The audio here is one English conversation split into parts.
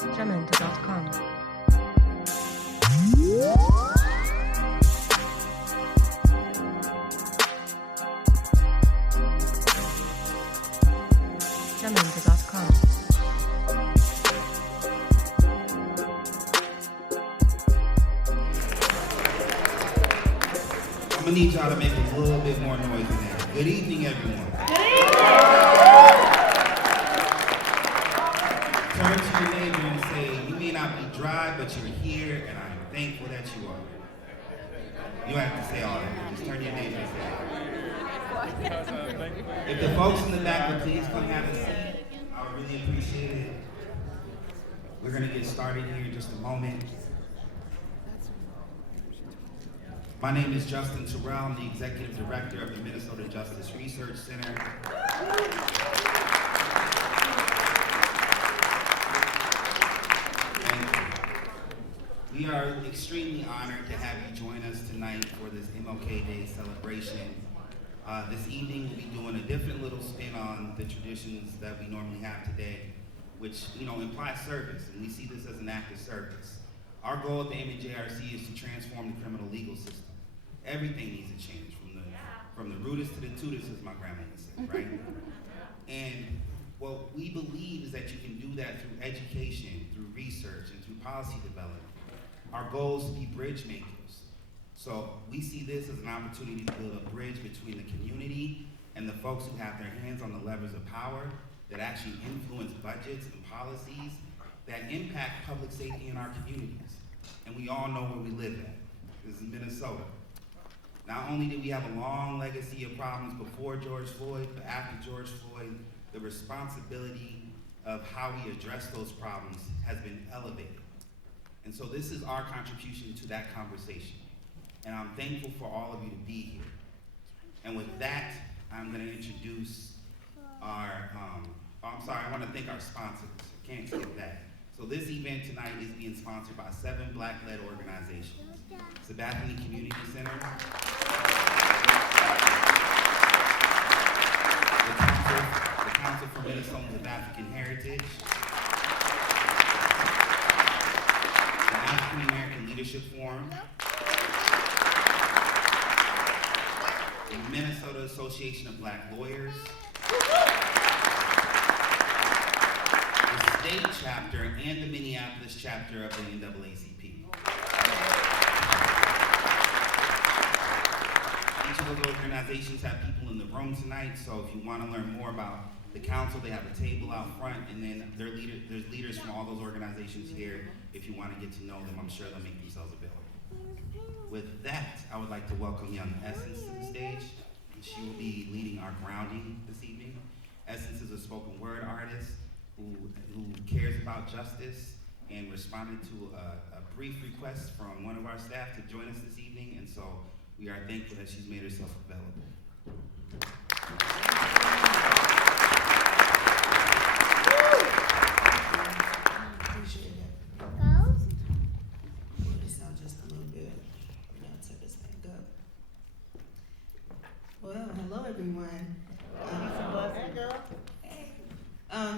Jamendo.com. Jamendo.com. I'm gonna need y'all to make a little bit more noise in there. Good evening, everyone. Turn to your neighbor and say, you may not be dry, but you're here, and I'm thankful that you are. You don't have to say all that. Just turn to your neighbor and say it. If the folks in the back would please come have a seat, I would really appreciate it. We're gonna get started here in just a moment. My name is Justin Terrell. I'm the Executive Director of the Minnesota Justice Research Center. Thank you. We are extremely honored to have you join us tonight for this MLK Day celebration. This evening we'll be doing a different little spin on the traditions that we normally have today, which imply service, and we see this as an act of service. Our goal at the MJRC is to transform the criminal legal system. Everything needs to change, from the rudest to the tutors, as my grandma would say, right? And what we believe is that you can do that through education, through research, and through policy development. Our goal is to be bridge makers. So we see this as an opportunity to build a bridge between the community and the folks who have their hands on the levers of power that actually influence budgets and policies that impact public safety in our communities. And we all know where we live at. This is Minnesota. Not only did we have a long legacy of problems before George Floyd, but after George Floyd, the responsibility of how we address those problems has been elevated. And so this is our contribution to that conversation. And I'm thankful for all of you to be here. And with that, I'm gonna introduce our, I wanna thank our sponsors. Can't skip that. So this event tonight is being sponsored by 7 Black-led organizations. Sabathani Community Center, the Council for Minnesotans of African Heritage, the African American Leadership Forum, the Minnesota Association of Black Lawyers, the state chapter and the Minneapolis chapter of the NAACP. Each of those organizations have people in the room tonight, so if you want to learn more about the council, they have a table out front, and then there's leaders from all those organizations here. If you want to get to know them, I'm sure they'll make themselves available. With that, I would like to welcome young Essence to the stage. She will be leading our grounding this evening. Essence is a spoken word artist who cares about justice and responded to a brief request from one of our staff to join us this evening, and so we are thankful that she's made herself available. Appreciate it. Well, this sounds just a little bit, set this thing up. Well, hello everyone.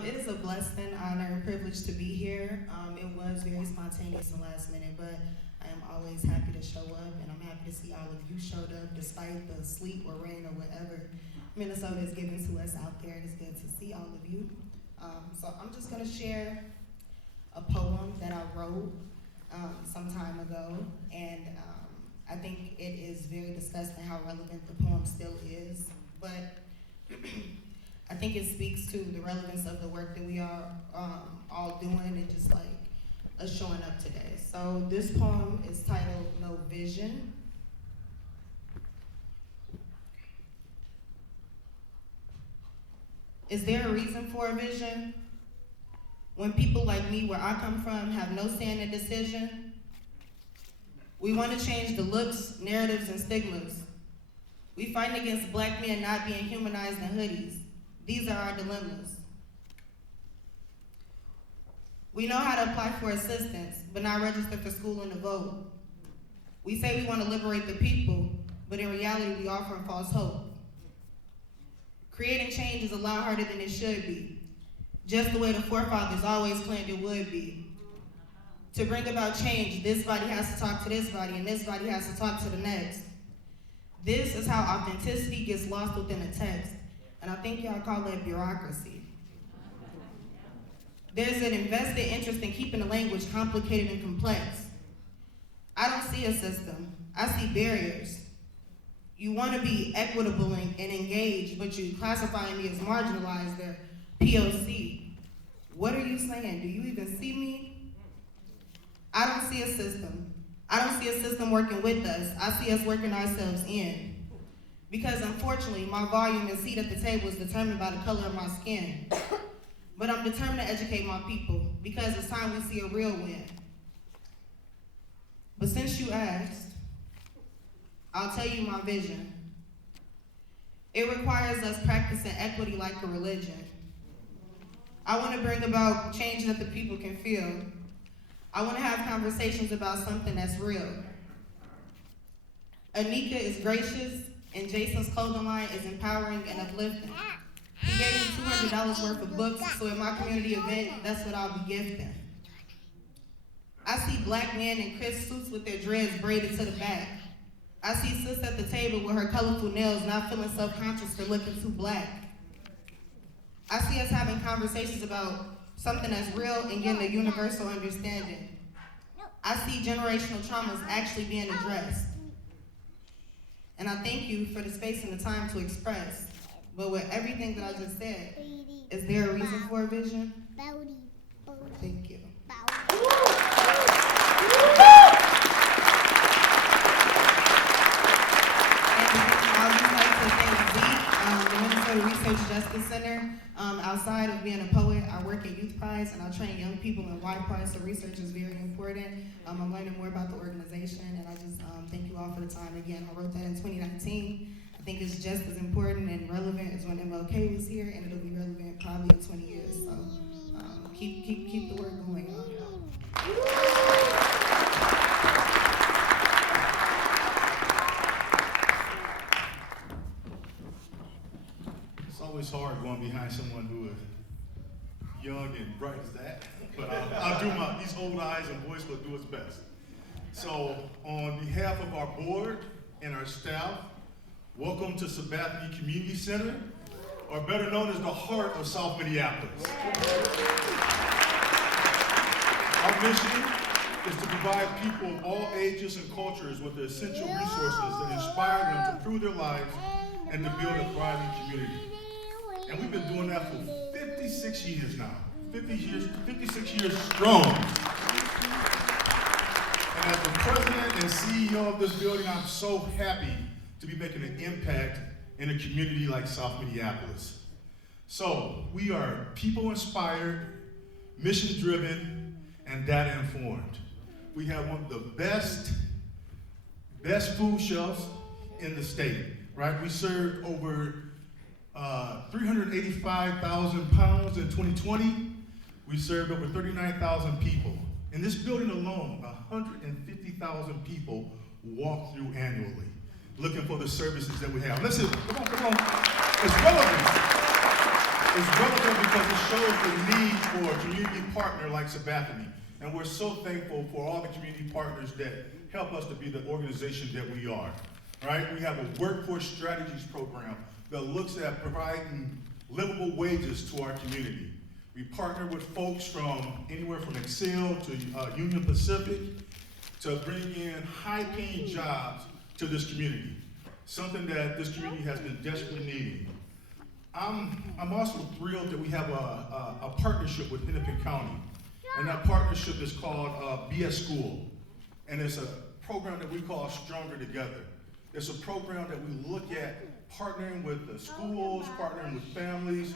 It is a blessing, honor, and privilege to be here. It was very spontaneous and last minute, but I am always happy to show up, and I'm happy to see all of you showed up despite the sleet or rain or whatever Minnesota is giving to us out there. It's good to see all of you. So I'm just going to share a poem that I wrote some time ago, and I think it is very disgusting how relevant the poem still is, but I think it speaks to the relevance of the work that we are all doing and just like us showing up today. So this poem is titled No Vision. Is there a reason for a vision? When people like me, where I come from, have no say in the decision? We want to change the looks, narratives, and stigmas. We fight against Black men not being humanized in hoodies. These are our dilemmas. We know how to apply for assistance, but not register for school and to vote. We say we want to liberate the people, but in reality, we offer false hope. Creating change is a lot harder than it should be, just the way the forefathers always planned it would be. To bring about change, this body has to talk to this body, and this body has to talk to the next. This is how authenticity gets lost within a text, and I think y'all call it bureaucracy. There's an invested interest in keeping the language complicated and complex. I don't see a system, I see barriers. You want to be equitable and engaged, but you classify me as marginalized or POC. What are you saying? Do you even see me? I don't see a system. I don't see a system working with us. I see us working ourselves in. Because unfortunately, my volume and seat at the table is determined by the color of my skin. But I'm determined to educate my people because it's time we see a real win. But since you asked, I'll tell you my vision. It requires us practicing equity like a religion. I want to bring about change that the people can feel. I want to have conversations about something that's real. Anika is gracious, and Jason's clothing line is empowering and uplifting. He gave me $200 worth of books, so at my community event, that's what I'll be gifting. I see black men in crisp suits with their dreads braided to the back. I see sis at the table with her colorful nails, not feeling self-conscious for looking too black. I see us having conversations about something that's real and getting a universal understanding. I see generational traumas actually being addressed. And I thank you for the space and the time to express. But with everything that I just said, is there a reason for a vision? Thank you. I would just like to thank the Minnesota Research Justice Center. Outside of being a poet, I work at Youth Prize and I train young people in Y Prize, so research is very important. I'm learning more about the organization, and I just thank you all for the time again. I wrote that in 2019. I think it's just as important and relevant as when MLK was here, and it'll be relevant probably in 20 years. So keep the work going on. It's always hard going behind someone who is young and bright as that, but I'll do these old eyes and voice will do its best. So on behalf of our board and our staff, welcome to Sabathani Community Center, or better known as the heart of South Minneapolis. Our mission is to provide people of all ages and cultures with the essential resources that inspire them to improve their lives and to build a thriving community. And we've been doing that for 56 years now. 56 years strong. And as the president and CEO of this building, I'm so happy to be making an impact in a community like South Minneapolis. So we are people-inspired, mission-driven, and data-informed. We have one of the best food shelves in the state, right? We served over 385,000 pounds in 2020. We served over 39,000 people. In this building alone, 150,000 people walk through annually, looking for the services that we have. Listen, come on. It's relevant. It's relevant because it shows the need for a community partner like Sabathani. And we're so thankful for all the community partners that help us to be the organization that we are, right? We have a workforce strategies program that looks at providing livable wages to our community. We partner with folks from anywhere from Excel to Union Pacific to bring in high-paying jobs to this community, something that this community has been desperately needing. I'm also thrilled that we have a partnership with Hennepin County, and that partnership is called BS School, and it's a program that we call Stronger Together. It's a program that we look at partnering with the schools, partnering with families,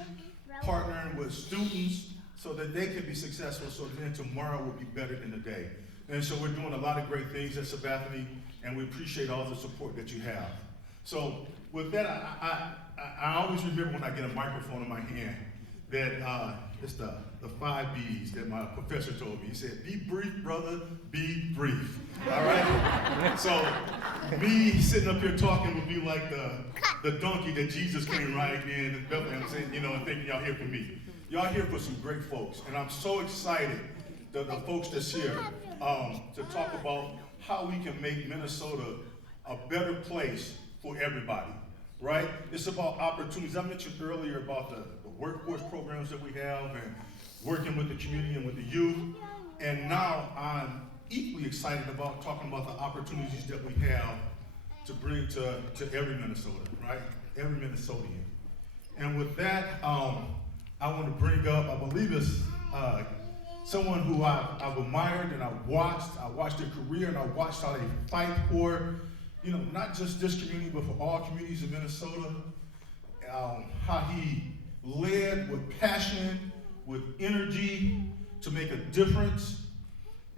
partnering with students so that they can be successful, so that then tomorrow will be better than today. And so we're doing a lot of great things at Sabathani, and we appreciate all the support that you have. So with that, I always remember when I get a microphone in my hand that it's the 5 B's that my professor told me. He said, be brief, brother, be brief. All right? So me sitting up here talking would be like the donkey that Jesus came riding in Bethlehem, saying, and thinking y'all here for me. Y'all here for some great folks, and I'm so excited that the folks that's here. to talk about how we can make Minnesota a better place for everybody, right? It's about opportunities. I mentioned earlier about the workforce programs that we have and working with the community and with the youth. And now I'm equally excited about talking about the opportunities that we have to bring to every Minnesotan, right? Every Minnesotan. And with that, I want to bring up, I believe it's someone who I've admired and I've watched. I watched their career and I watched how they fight for, not just this community, but for all communities in Minnesota. How he led with passion, with energy to make a difference.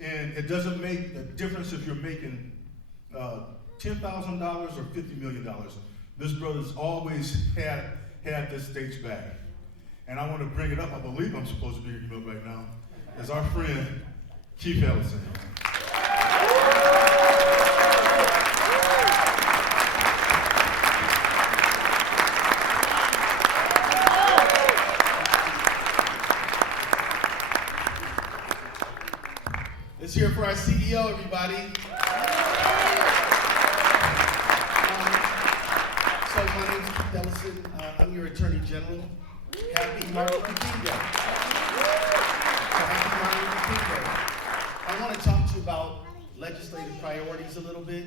And it doesn't make a difference if you're making $10,000 or $50 million. This brother's always had this stage back. And I want to bring it up. I believe I'm supposed to be bringing him up right now. Is our friend Keith Ellison. Let's hear it for our CEO, everybody. So my name is Keith Ellison. I'm your Attorney General. Happy Martin Luther King Day. Happy Martin Luther King Day. I want to talk to you about legislative priorities a little bit,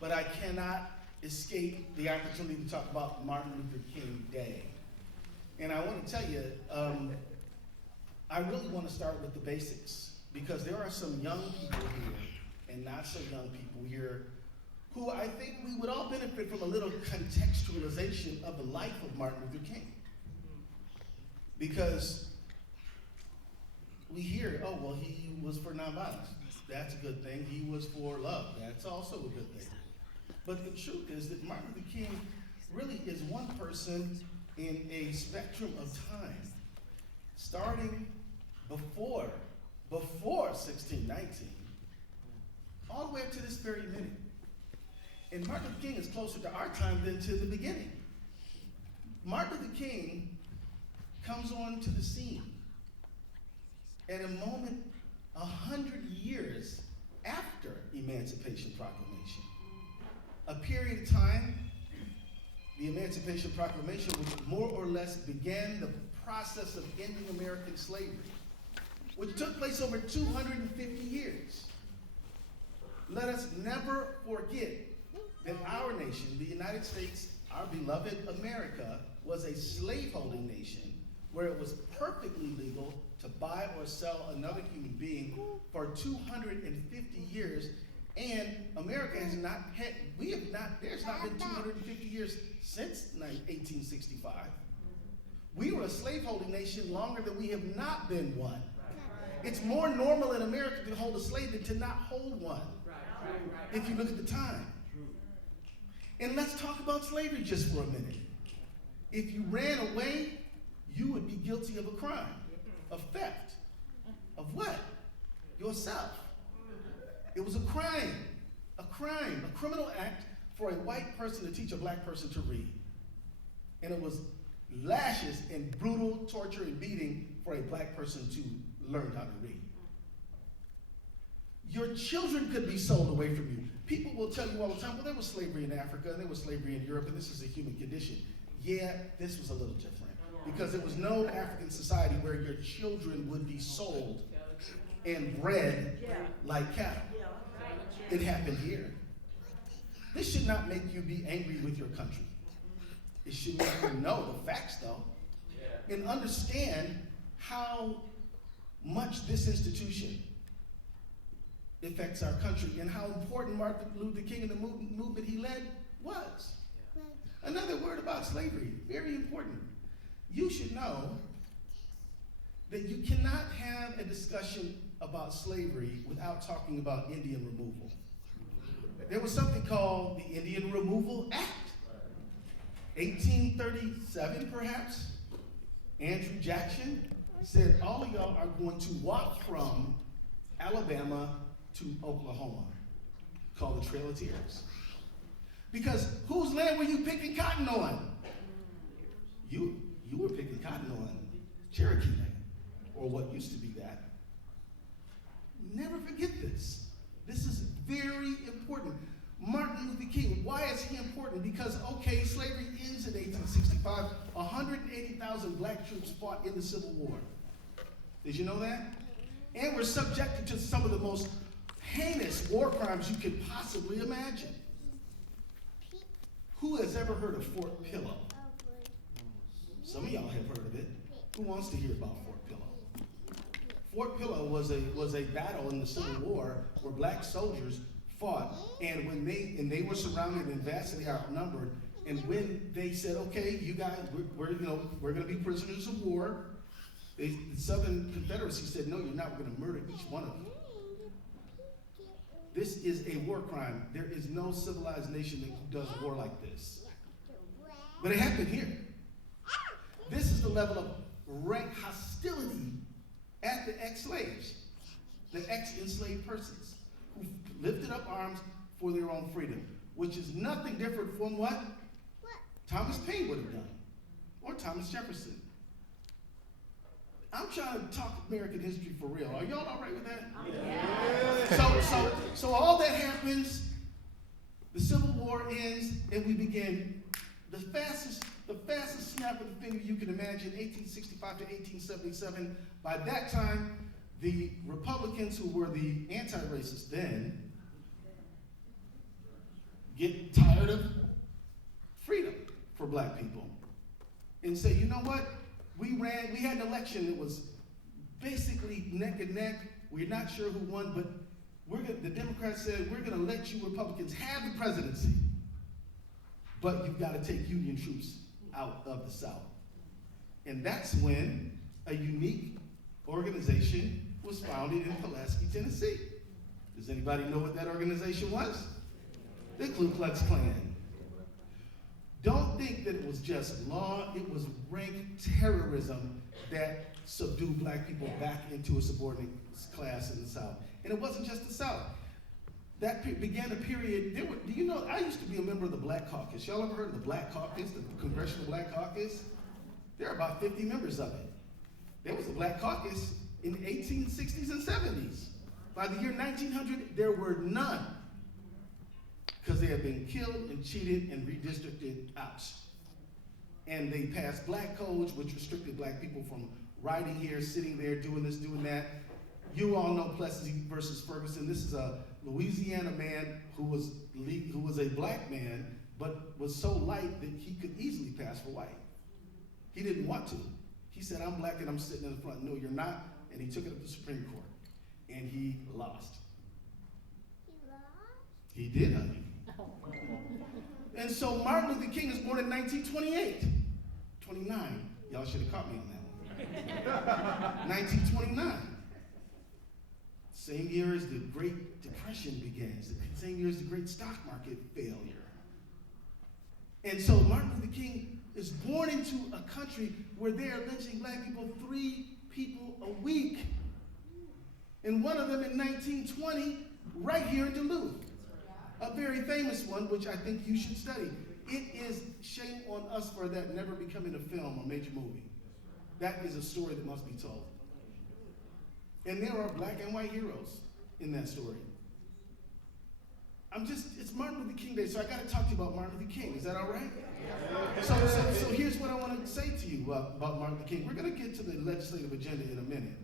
but I cannot escape the opportunity to talk about Martin Luther King Day. And I want to tell you, I really want to start with the basics, because there are some young people here and not so young people here who I think we would all benefit from a little contextualization of the life of Martin Luther King. Because we hear, oh, well, he was for nonviolence. That's a good thing. He was for love. That's also a good thing. But the truth is that Martin Luther King really is one person in a spectrum of time, starting before 1619, all the way up to this very minute. And Martin Luther King is closer to our time than to the beginning. Martin Luther King comes on to the scene at a moment 100 years after Emancipation Proclamation. A period of time, the Emancipation Proclamation, which more or less began the process of ending American slavery, which took place over 250 years. Let us never forget that our nation, the United States, our beloved America, was a slaveholding nation where it was perfectly legal to buy or sell another human being for 250 years. And America has not had, there's not been 250 years since 1865. We were a slaveholding nation longer than we have not been one. It's more normal in America to hold a slave than to not hold one, if you look at the time. And let's talk about slavery just for a minute. If you ran away, you would be guilty of a crime, of theft. Of what? Yourself. It was a crime, a criminal act for a white person to teach a black person to read. And it was lashes and brutal torture and beating for a black person to learn how to read. Your children could be sold away from you. People will tell you all the time, well, there was slavery in Africa, and there was slavery in Europe, and this is a human condition. Yeah, this was a little different, because there was no African society where your children would be sold and bred like cattle. It happened here. This should not make you be angry with your country. It should make you know the facts, though, and understand how much this institution affects our country and how important Martin Luther King and the movement he led was. Another word about slavery, very important. You should know that you cannot have a discussion about slavery without talking about Indian removal. There was something called the Indian Removal Act. 1837, perhaps. Andrew Jackson said, all of y'all are going to walk from Alabama to Oklahoma, called the Trail of Tears. Because whose land were you picking cotton on? You were picking cotton on Cherokee land, or what used to be that. Never forget this. This is very important. Martin Luther King, why is he important? Because, okay, slavery ends in 1865. 180,000 black troops fought in the Civil War. Did you know that? And were subjected to some of the most heinous war crimes you could possibly imagine. Who has ever heard of Fort Pillow? Some of y'all have heard of it. Who wants to hear about Fort Pillow? Fort Pillow was a battle in the Civil War where black soldiers fought, and when they were surrounded and vastly outnumbered, and when they said, okay, you guys, we're going to be prisoners of war, the Southern Confederacy said, no, you're not. We're going to murder each one of you. This is a war crime. There is no civilized nation that does war like this. But it happened here. This is the level of rank hostility at the ex-slaves, the ex-enslaved persons who lifted up arms for their own freedom, which is nothing different from what Thomas Paine would have done, or Thomas Jefferson. I'm trying to talk American history for real. Are y'all all right with that? Yeah. So all that happens, the Civil War ends, and we begin the fastest snap of the finger you can imagine, 1865 to 1877. By that time, the Republicans, who were the anti-racists then, get tired of freedom for black people and say, you know what? We had an election that was basically neck and neck. We're not sure who won, but the Democrats said, we're going to let you Republicans have the presidency, but you've got to take Union troops out of the South. And that's when a unique organization was founded in Pulaski, Tennessee. Does anybody know what that organization was? The Ku Klux Klan. Don't think that it was just law, it was rank terrorism that subdued black people back into a subordinate class in the South. And it wasn't just the South. That began a period, do you know, I used to be a member of the Black Caucus. Y'all ever heard of the Black Caucus, the Congressional Black Caucus? There are about 50 members of it. There was a Black Caucus in the 1860s and 70s. By the year 1900, there were none, because they had been killed and cheated and redistricted out. And they passed black codes, which restricted black people from riding here, sitting there, doing this, doing that. You all know Plessy versus Ferguson. This is a Louisiana man who was a black man, but was so light that he could easily pass for white. He didn't want to. He said, I'm black and I'm sitting in the front. No, you're not. And he took it up to the Supreme Court. And he lost. He lost? He did, honey. And so Martin Luther King is born in 1928. 29. Y'all should have caught me on that one. 1929. Same year as the Great Depression begins. The same year as the Great Stock Market failure. And so Martin Luther King is born into a country where they are lynching black people 3 people a week. And one of them in 1920, right here in Duluth. A very famous one, which I think you should study. It is shame on us for that never becoming a film or major movie. That is a story that must be told. And there are black and white heroes in that story. It's Martin Luther King Day, so I gotta talk to you about Martin Luther King. Is that all right? So here's what I wanna say to you about Martin Luther King. We're gonna get to the legislative agenda in a minute.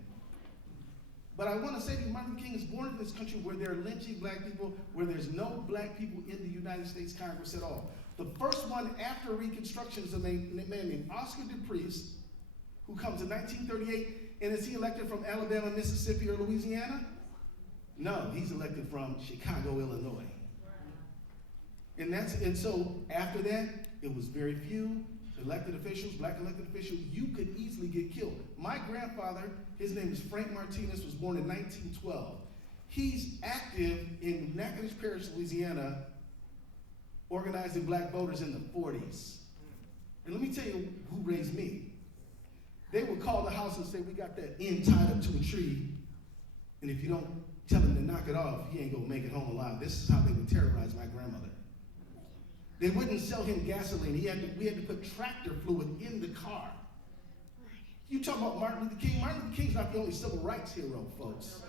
But I want to say to you, Martin Luther King is born in this country where they're lynching black people, where there's no black people in the United States Congress at all. The first one after Reconstruction is a man named Oscar DePriest, who comes in 1938, and is he elected from Alabama, Mississippi, or Louisiana? No, he's elected from Chicago, Illinois. And so after that, it was very few elected officials, black elected officials. You could easily get killed. My grandfather, his name is Frank Martinez, was born in 1912. He's active in Natchitoches Parish, Louisiana, organizing black voters in the 40s. And let me tell you who raised me. They would call the house and say, we got that end tied up to a tree, and if you don't tell him to knock it off, he ain't gonna make it home alive. This is how they would terrorize my grandmother. They wouldn't sell him gasoline. We had to put tractor fluid in the car. You talk about Martin Luther King. Martin Luther King's not the only civil rights hero, folks.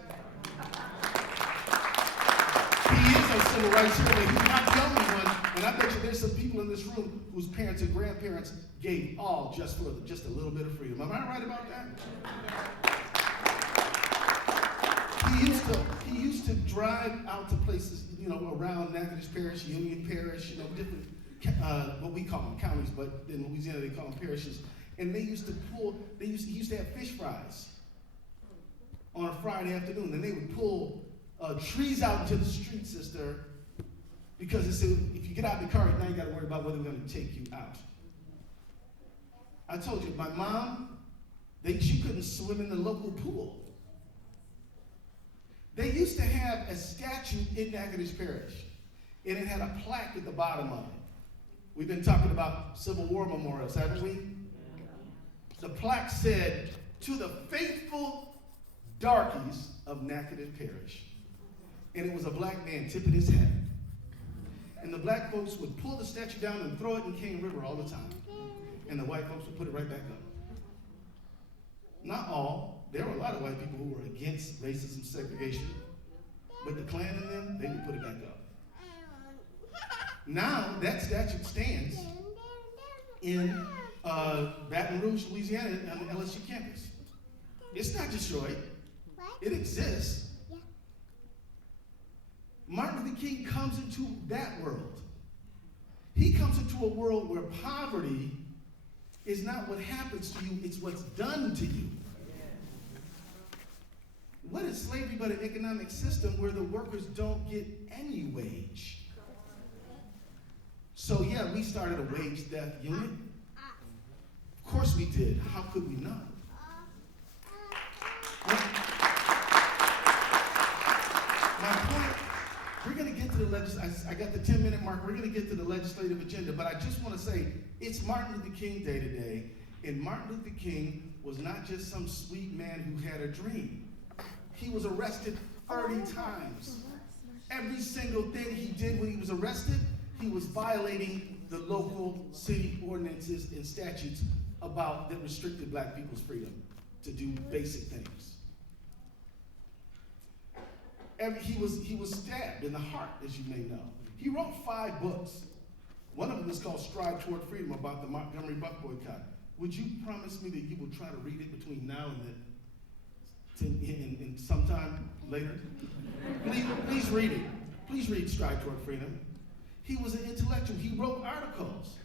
He is a civil rights hero, and he's not the only one. And I bet you there's some people in this room whose parents and grandparents gave all just for just a little bit of freedom. Am I right about that? He used to drive out to places, around Natchitoches Parish, Union Parish, different, what we call them counties, but in Louisiana they call them parishes. And he used to have fish fries on a Friday afternoon, and they would pull trees out into the street, sister, because they said, if you get out of the car, now you got to worry about whether we're going to take you out. I told you, my mom, she couldn't swim in the local pool. They used to have a statue in Natchitoches Parish, and it had a plaque at the bottom of it. We've been talking about Civil War memorials, haven't we? The plaque said, "To the faithful darkies of Natchitoches Parish." And it was a black man tipping his hat. And the black folks would pull the statue down and throw it in Cane River all the time. And the white folks would put it right back up. Not all. There were a lot of white people who were against racism, segregation. But the Klan and them, they would put it back up. Now, that statue stands in Baton Rouge, Louisiana, on the LSU campus. It's not destroyed. It exists. Martin Luther King comes into that world. He comes into a world where poverty is not what happens to you, it's what's done to you. What is slavery but an economic system where the workers don't get any wage? So yeah, we started a wage theft unit. Of course we did. How could we not? My point, we're going to get to the I got the 10-minute mark. We're going to get to the legislative agenda, but I just want to say it's Martin Luther King Day today, and Martin Luther King was not just some sweet man who had a dream. He was arrested 30 times. Every single thing he did when he was arrested, he was violating the local city ordinances and statutes that restricted black people's freedom to do basic things. He was stabbed in the heart, as you may know. He wrote 5 books. One of them is called Strive Toward Freedom, about the Montgomery Buck boycott. Would you promise me that you will try to read it between now and sometime later? Please read it. Please read Strive Toward Freedom. He was an intellectual. He wrote articles.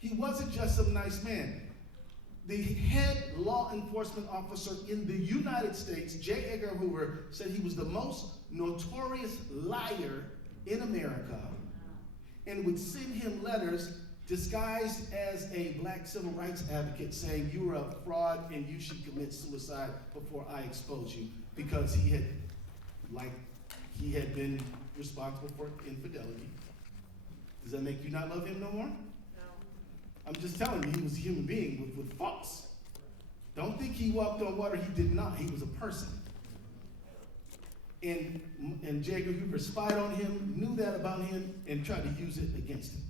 He wasn't just some nice man. The head law enforcement officer in the United States, J. Edgar Hoover, said he was the most notorious liar in America and would send him letters disguised as a black civil rights advocate saying you are a fraud and you should commit suicide before I expose you, because he had been responsible for infidelity. Does that make you not love him no more? I'm just telling you, he was a human being with faults. Don't think he walked on water. He did not. He was a person. And J. Edgar Hoover spied on him, knew that about him, and tried to use it against him.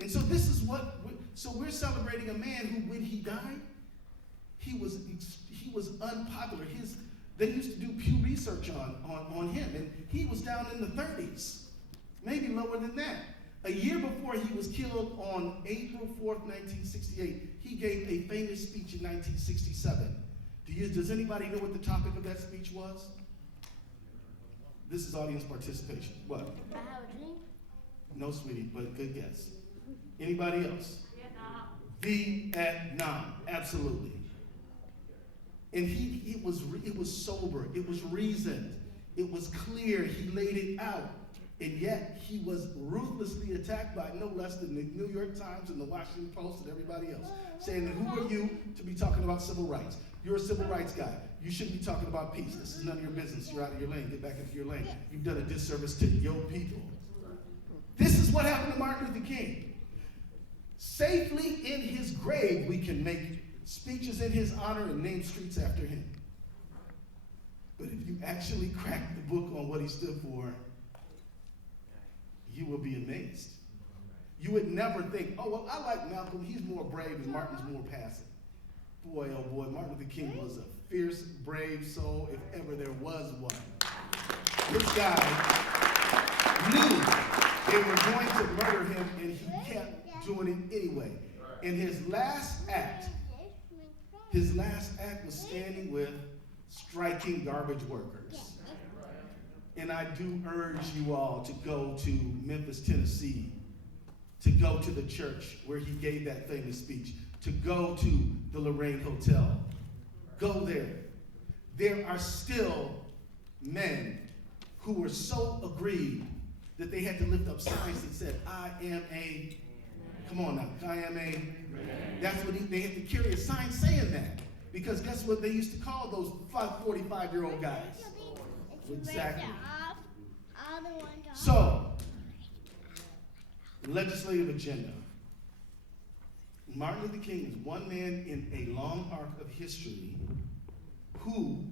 And so this is we're celebrating a man who, when he died, he was unpopular. They used to do Pew Research on him, and he was down in the 30s, maybe lower than that. A year before he was killed on April 4th, 1968, he gave a famous speech in 1967. Does anybody know what the topic of that speech was? This is audience participation. What? I have a dream. No, sweetie, but good guess. Anybody else? Vietnam. Vietnam, absolutely. And it was sober, it was reasoned, it was clear, he laid it out. And yet, he was ruthlessly attacked by no less than the New York Times and the Washington Post and everybody else, saying, who are you to be talking about civil rights? You're a civil rights guy. You shouldn't be talking about peace. This is none of your business. You're out of your lane. Get back into your lane. You've done a disservice to your people. This is what happened to Martin Luther King. Safely in his grave, we can make speeches in his honor and name streets after him. But if you actually crack the book on what he stood for, you will be amazed. You would never think, oh, well, I like Malcolm. He's more brave and Martin's more passive. Boy, oh boy, Martin Luther King was a fierce, brave soul, if ever there was one. This guy knew they were going to murder him, and he kept doing it anyway. And his last act was standing with striking garbage workers. And I do urge you all to go to Memphis, Tennessee, to go to the church where he gave that famous speech, to go to the Lorraine Hotel. Go there. There are still men who were so aggrieved that they had to lift up signs that said, I am a, come on now, I am a, that's what they had to carry a sign saying that. Because guess what they used to call those 45-year-old guys? Exactly. So, legislative agenda. Martin Luther King is one man in a long arc of history who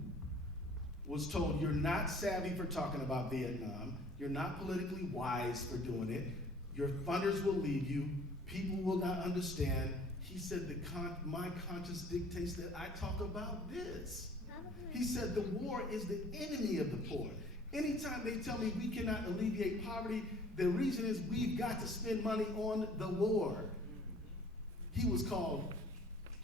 was told, you're not savvy for talking about Vietnam, you're not politically wise for doing it, your funders will leave you, people will not understand. He said, my conscience dictates that I talk about this. He said, the war is the enemy of the poor. Anytime they tell me we cannot alleviate poverty, the reason is we've got to spend money on the war. He was called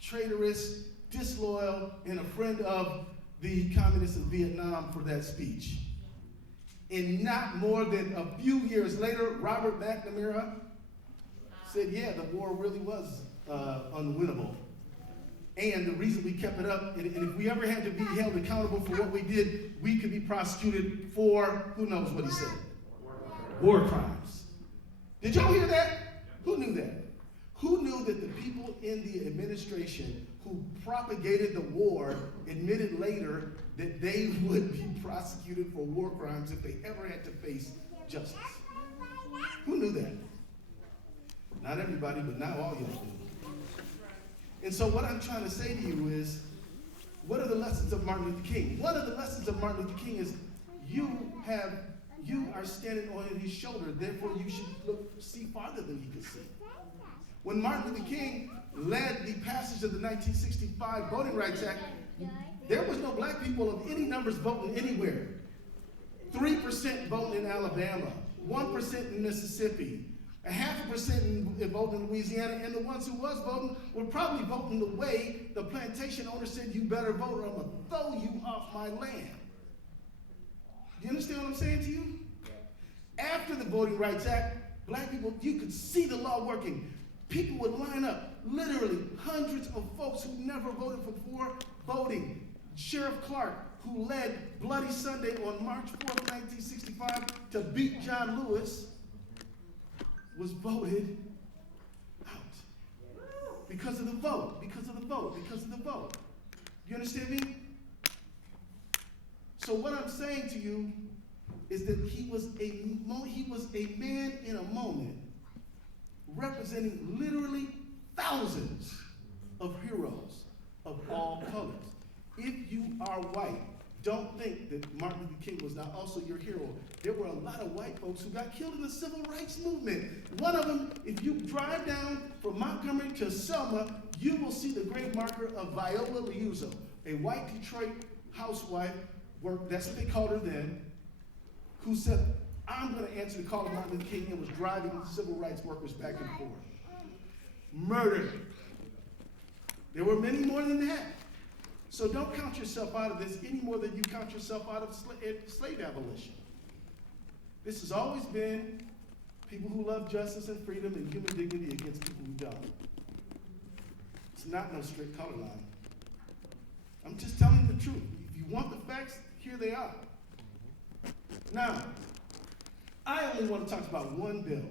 traitorous, disloyal, and a friend of the communists of Vietnam for that speech. And not more than a few years later, Robert McNamara said, yeah, the war really was unwinnable. And the reason we kept it up, and if we ever had to be held accountable for what we did, we could be prosecuted for, who knows what he said? War crimes. Did y'all hear that? Who knew that? Who knew that the people in the administration who propagated the war admitted later that they would be prosecuted for war crimes if they ever had to face justice? Who knew that? Not everybody, but now all y'all do. And so what I'm trying to say to you is, what are the lessons of Martin Luther King? One of the lessons of Martin Luther King is you are standing on his shoulder, therefore you should see farther than he could see. When Martin Luther King led the passage of the 1965 Voting Rights Act, there was no black people of any numbers voting anywhere. 3% voting in Alabama, 1% in Mississippi, 0.5% voting in Louisiana, and the ones who was voting were probably voting the way the plantation owner said, you better vote or I'm going to throw you off my land. You understand what I'm saying to you? After the Voting Rights Act, black people, you could see the law working. People would line up, literally hundreds of folks who never voted before voting. Sheriff Clark, who led Bloody Sunday on March 4th, 1965 to beat John Lewis, was voted out. Because of the vote, because of the vote, because of the vote. You understand me? So what I'm saying to you is that he was a man in a moment representing literally thousands of heroes of all colors. If you are white, don't think that Martin Luther King was not also your hero. There were a lot of white folks who got killed in the civil rights movement. One of them, if you drive down from Montgomery to Selma, you will see the grave marker of Viola Liuzzo, a white Detroit housewife, that's what they called her then, who said, I'm going to answer the call of Martin Luther King, and was driving civil rights workers back and forth. Murdered. There were many more than that. So don't count yourself out of this any more than you count yourself out of slave abolition. This has always been people who love justice and freedom and human dignity against people who don't. It's not no strict color line. I'm just telling you the truth. If you want the facts, here they are. Now, I only want to talk about one bill.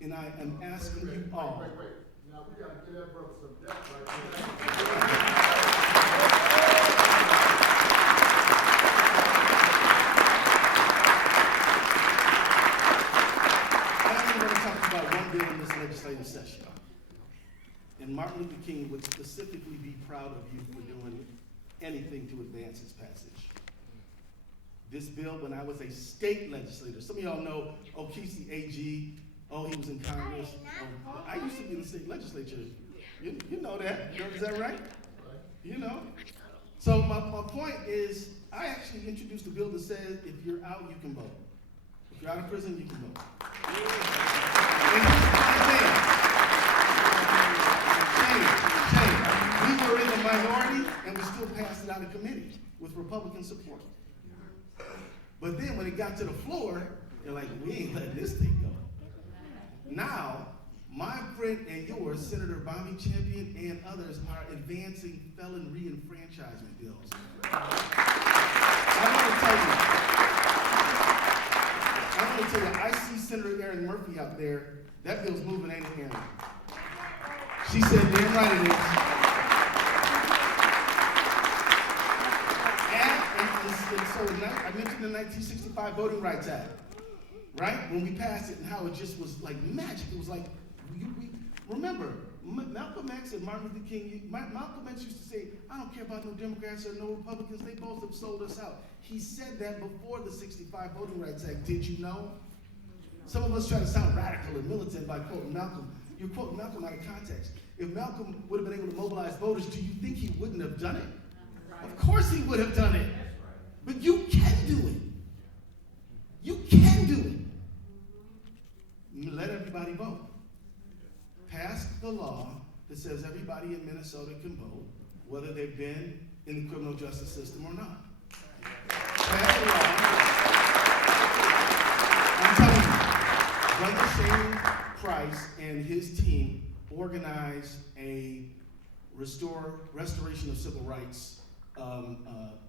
And I am asking you all. Wait. Now we got to get that brother some depth right there. I only want to talk about one bill in this legislative session. And Martin Luther King would specifically be proud of you for doing anything to advance its passage. This bill, when I was a state legislator, some of y'all know O'Keefe, the AG, he was in Congress. I used to be in the state legislature You know that. Is that right? You know. So my point is, I actually introduced a bill that says if you're out, you can vote. If you're out of prison, you can vote. And here's the thing. We were in the minority, and we still passed it out of committee with Republican support. But then when it got to the floor, they're like, we ain't letting this thing go. Now, my friend and yours, Senator Bobby Champion and others, are advancing felon reenfranchisement bills. I want to tell you, I see Senator Erin Murphy out there. That bill's moving, ain't it, Erin? She said, damn right it is. And so I mentioned the 1965 Voting Rights Act, right? When we passed it and how it just was like magic. It was like, remember, Malcolm X and Martin Luther King, Malcolm X used to say, I don't care about no Democrats or no Republicans, they both have sold us out. He said that before the 65 Voting Rights Act. Did you know? Some of us try to sound radical and militant by quoting Malcolm. You're quoting Malcolm out of context. If Malcolm would have been able to mobilize voters, do you think he wouldn't have done it? Of course he would have done it. But you can do it. You can do it. Let everybody vote. Pass the law that says everybody in Minnesota can vote, whether they've been in the criminal justice system or not. Pass the law. I'm telling you, Brother Shane Price and his team organized a restoration of civil rights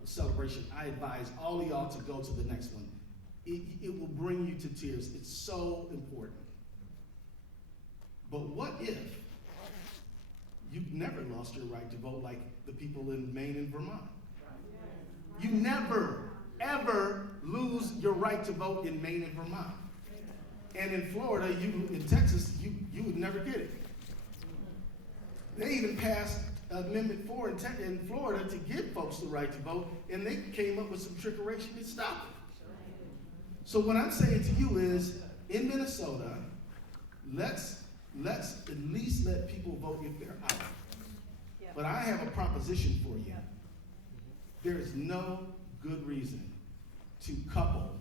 celebration. I advise all of y'all to go to the next one. It will bring you to tears. It's so important. But what if you've never lost your right to vote like the people in Maine and Vermont? You never, ever lose your right to vote in Maine and Vermont. And in Florida, in Texas, you would never get it. They even passed Amendment 4 in Florida to give folks the right to vote, and they came up with some trickery to stop it. So what I'm saying to you is, in Minnesota, let's at least let people vote if they're out. Yeah. But I have a proposition for you. Yeah. There is no good reason to couple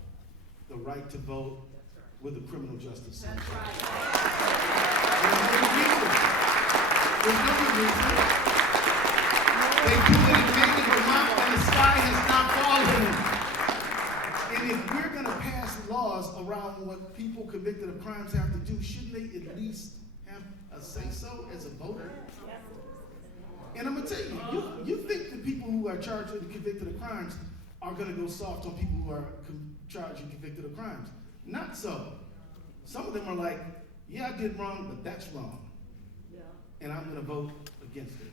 the right to vote with the criminal justice system. That's right. There's no good reason. They do it in Maine and Vermont, and the sky has not fallen. And if we're going to pass laws around what people convicted of crimes have to do, shouldn't they at least have a say-so as a voter? And I'm going to tell you, you think the people who are charged and convicted of crimes are going to go soft on people who are charged and convicted of crimes. Not so. Some of them are like, yeah, I did wrong, but that's wrong. And I'm going to vote against it.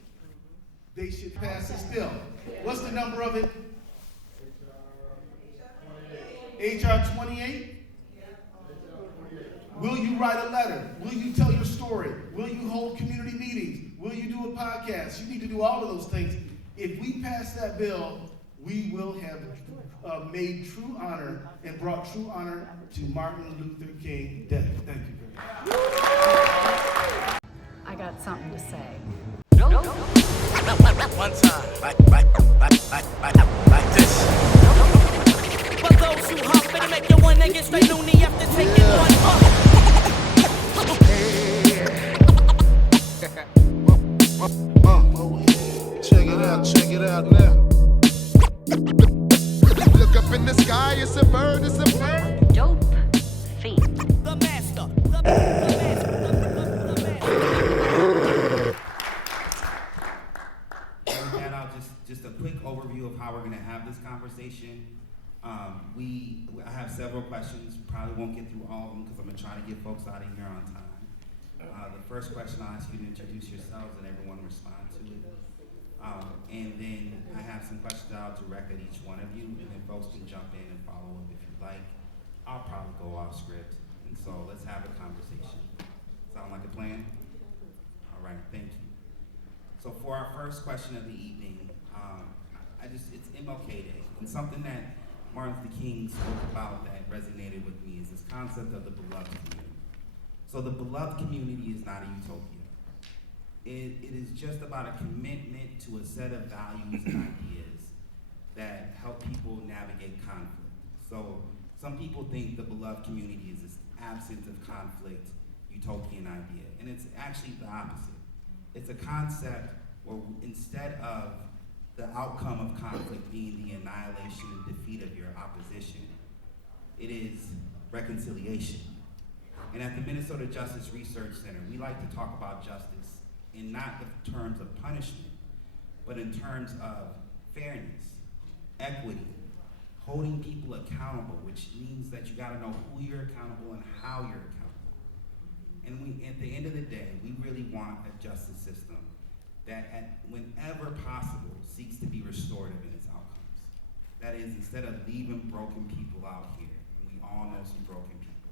They should pass this bill. What's the number of it? H.R. 28? Will you write a letter? Will you tell your story? Will you hold community meetings? Will you do a podcast? You need to do all of those things. If we pass that bill, we will have made true honor and brought true honor to Martin Luther King Day. Thank you very much. I got something to say. One time, like this. For those who hop and make your one nigga straight loony after taking one Check it out now. Look up in the sky, it's a bird, it's a bird. Dope fiend. the master. The master. And I'll just a quick overview of how we're going to have this conversation. I have several questions. Probably won't get through all of them because I'm going to try to get folks out of here on time. The first question, I'll ask you to introduce yourselves and everyone respond to it. And then I have some questions I'll direct at each one of you, and then folks can jump in and follow up if you'd like. I'll probably go off script, and so let's have a conversation. Sound like a plan? All right, thank you. So for our first question of the evening, it's MLK Day, and something that Martin Luther King spoke about that resonated with me is this concept of the beloved community. So the beloved community is not a utopia. It is just about a commitment to a set of values and ideas that help people navigate conflict. So some people think the beloved community is this absence of conflict, utopian idea, and it's actually the opposite. It's a concept where instead of the outcome of conflict being the annihilation and defeat of your opposition, it is reconciliation. And at the Minnesota Justice Research Center, we like to talk about justice in not the terms of punishment, but in terms of fairness, equity, holding people accountable, which means that you gotta know who you're accountable and how you're accountable. And we, at the end of the day, we really want a justice system that whenever possible seeks to be restorative in its outcomes. That is, instead of leaving broken people out here, and we all know some broken people,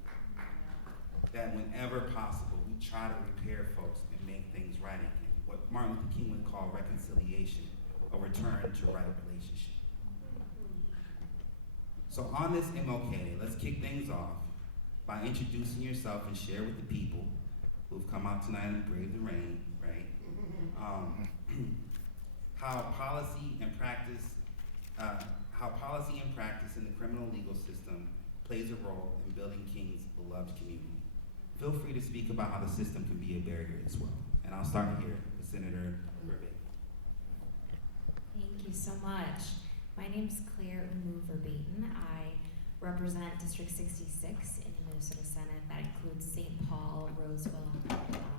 that whenever possible, we try to repair folks and make things right again. What Martin Luther King would call reconciliation, a return to right relationship. So on this MLK, let's kick things off by introducing yourself and share with the people who've come out tonight and braved the rain, right? How policy and practice in the criminal legal system plays a role in building King's beloved community. Feel free to speak about how the system can be a barrier as well. And I'll start here with Senator Verbeek. Thank you so much. My name's Claire Verbeek. I represent District 66 in the Minnesota Senate. That includes St. Paul, Roseville,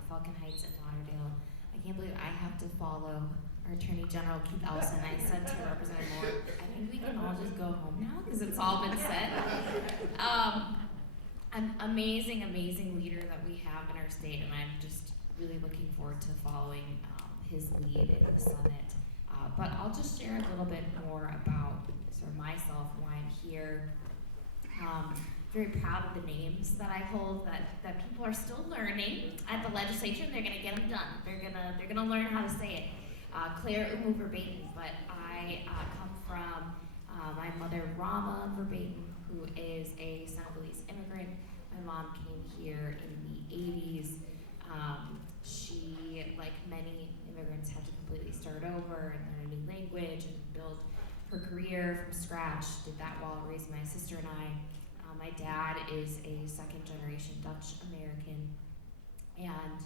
Falcon Heights, and Lauderdale. I can't believe I have to follow our Attorney General Keith Ellison. I said to Representative Moore, I think we can all just go home now because it's all been said. An amazing leader that we have in our state, and I'm just really looking forward to following his lead in the Senate. But I'll just share a little bit more about sort of myself, why I'm here. Very proud of the names that I hold that people are still learning at the legislature. They're gonna get them done. They're gonna learn how to say it. Claire Verbeek, but I come from my mother Rama Verbeek, who is a Senegalese immigrant. My mom came here in the 80s. She, like many immigrants, had to completely start over and learn a new language and build her career from scratch. Did that while raising my sister and I. My dad is a second-generation Dutch American and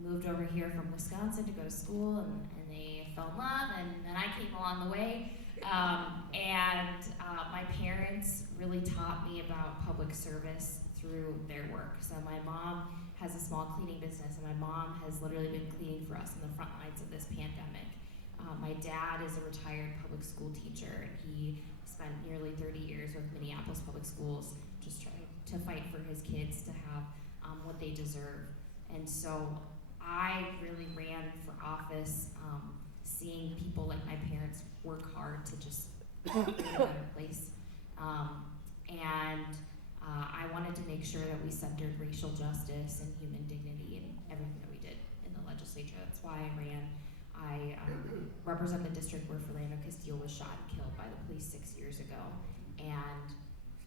moved over here from Wisconsin to go to school, and they fell in love, and then I came along the way. My parents really taught me about public service through their work. So my mom has a small cleaning business, and my mom has literally been cleaning for us on the front lines of this pandemic. My dad is a retired public school teacher, and he spent nearly 30 years with Minneapolis Public Schools just trying to fight for his kids to have what they deserve. And so I really ran for office, seeing people like my parents work hard to just make a better place. I wanted to make sure that we centered racial justice and human dignity in everything that we did in the legislature. That's why I ran. I represent the district where Philando Castile was shot and killed by the police 6 years ago. And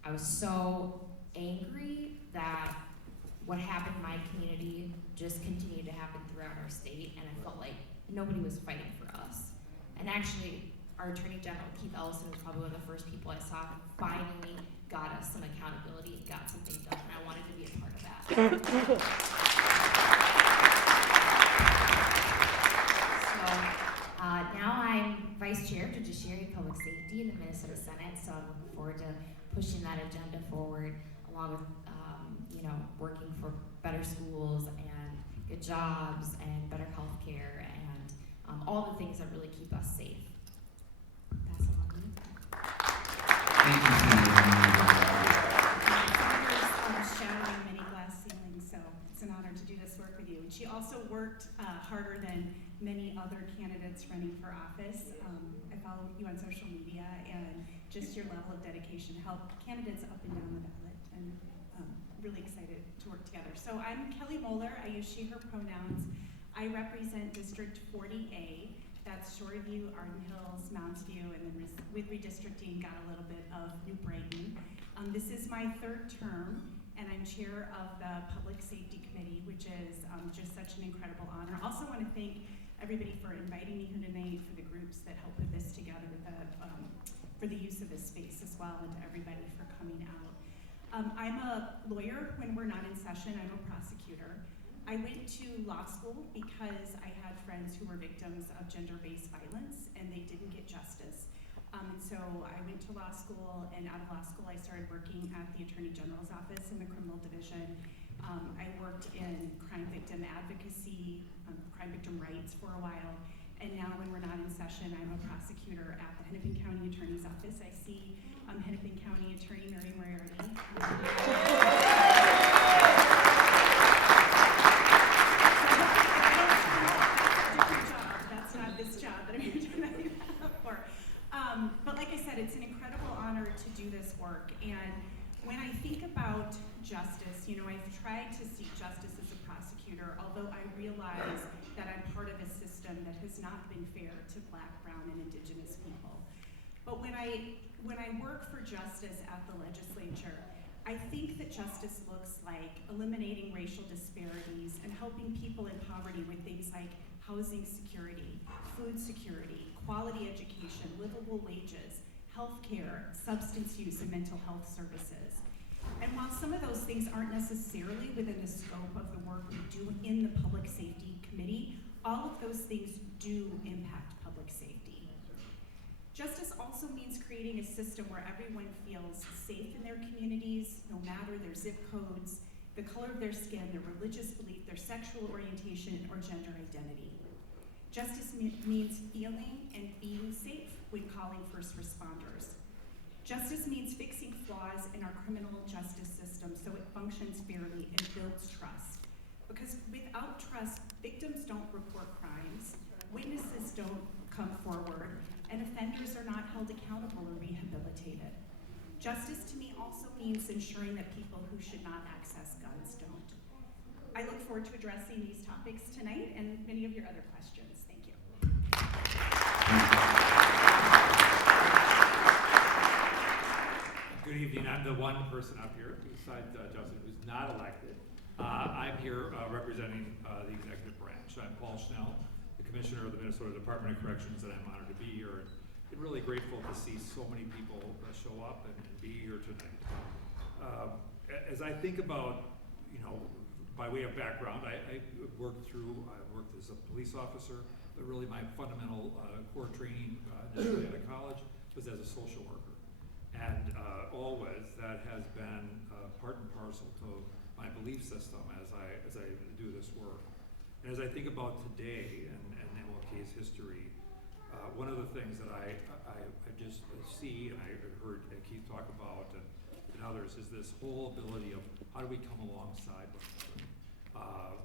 I was so angry that what happened in my community just continued to happen throughout our state, and I felt like nobody was fighting for us. And actually, our Attorney General, Keith Ellison, was probably one of the first people I saw who finally got us some accountability and got something done, and I wanted to be a part of that. Now I'm Vice Chair of Judiciary and Public Safety in the Minnesota Senate, so I'm looking forward to pushing that agenda forward, along with working for better schools and good jobs and better health care and all the things that really keep us safe. Pass it on to you. Thank you, Senator. Senator's shattering many glass ceilings, so it's an honor to do this work with you. And she also worked harder than many other candidates running for office. I follow you on social media, and just your level of dedication helped candidates up and down the ballot, and really excited to work together. So I'm Kelly Moeller. I use she, her pronouns. I represent District 40A. That's Shoreview, Arden Hills, Mounds View, and then with redistricting got a little bit of New Brighton. This is my third term, and I'm chair of the Public Safety Committee, which is just such an incredible honor. I also want to thank everybody for inviting me here tonight, for the groups that helped put this together, for the use of this space as well, and to everybody for coming out. I'm a lawyer when we're not in session. I'm a prosecutor. I went to law school because I had friends who were victims of gender-based violence and they didn't get justice. And so I went to law school, and out of law school I started working at the Attorney General's office in the criminal division. I worked in crime victim advocacy, crime victim rights for a while, and now when we're not in session, I'm a prosecutor at the Hennepin County Attorney's Office. I see Hennepin County Attorney Mary Moriarty. Different job. That's not this job that I'm here tonight for. But like I said, it's an incredible honor to do this work. And when I think about justice, you know, I've tried to seek justice as a prosecutor, although I realize that I'm part of a system that has not been fair to Black, Brown, and Indigenous people. But when I work for justice at the legislature, I think that justice looks like eliminating racial disparities and helping people in poverty with things like housing security, food security, quality education, livable wages, health care, substance use, and mental health services. And while some of those things aren't necessarily within the scope of the work we do in the Public Safety Committee, all of those things do impact public safety. Justice also means creating a system where everyone feels safe in their communities, no matter their zip codes, the color of their skin, their religious belief, their sexual orientation, or gender identity. Justice means feeling and being safe when calling first responders. Justice means fixing flaws in our criminal justice system so it functions fairly and builds trust. Because without trust, victims don't report crimes, witnesses don't come forward, and offenders are not held accountable or rehabilitated. Justice to me also means ensuring that people who should not access guns don't. I look forward to addressing these topics tonight and many of your other questions. Thank you. Good evening. I'm the one person up here, besides Justin, who's not elected. I'm here representing the executive branch. I'm Paul Schnell, the Commissioner of the Minnesota Department of Corrections, and I'm honored to be here. And really grateful to see so many people show up and be here tonight. As I think about, you know, by way of background, I worked as a police officer, but really my fundamental core training initially out of college was as a social worker. And always that has been part and parcel to my belief system as I do this work. And as I think about today and MLK's history, one of the things that I just see, and I heard Keith talk about and others, is this whole ability of how do we come alongside one another,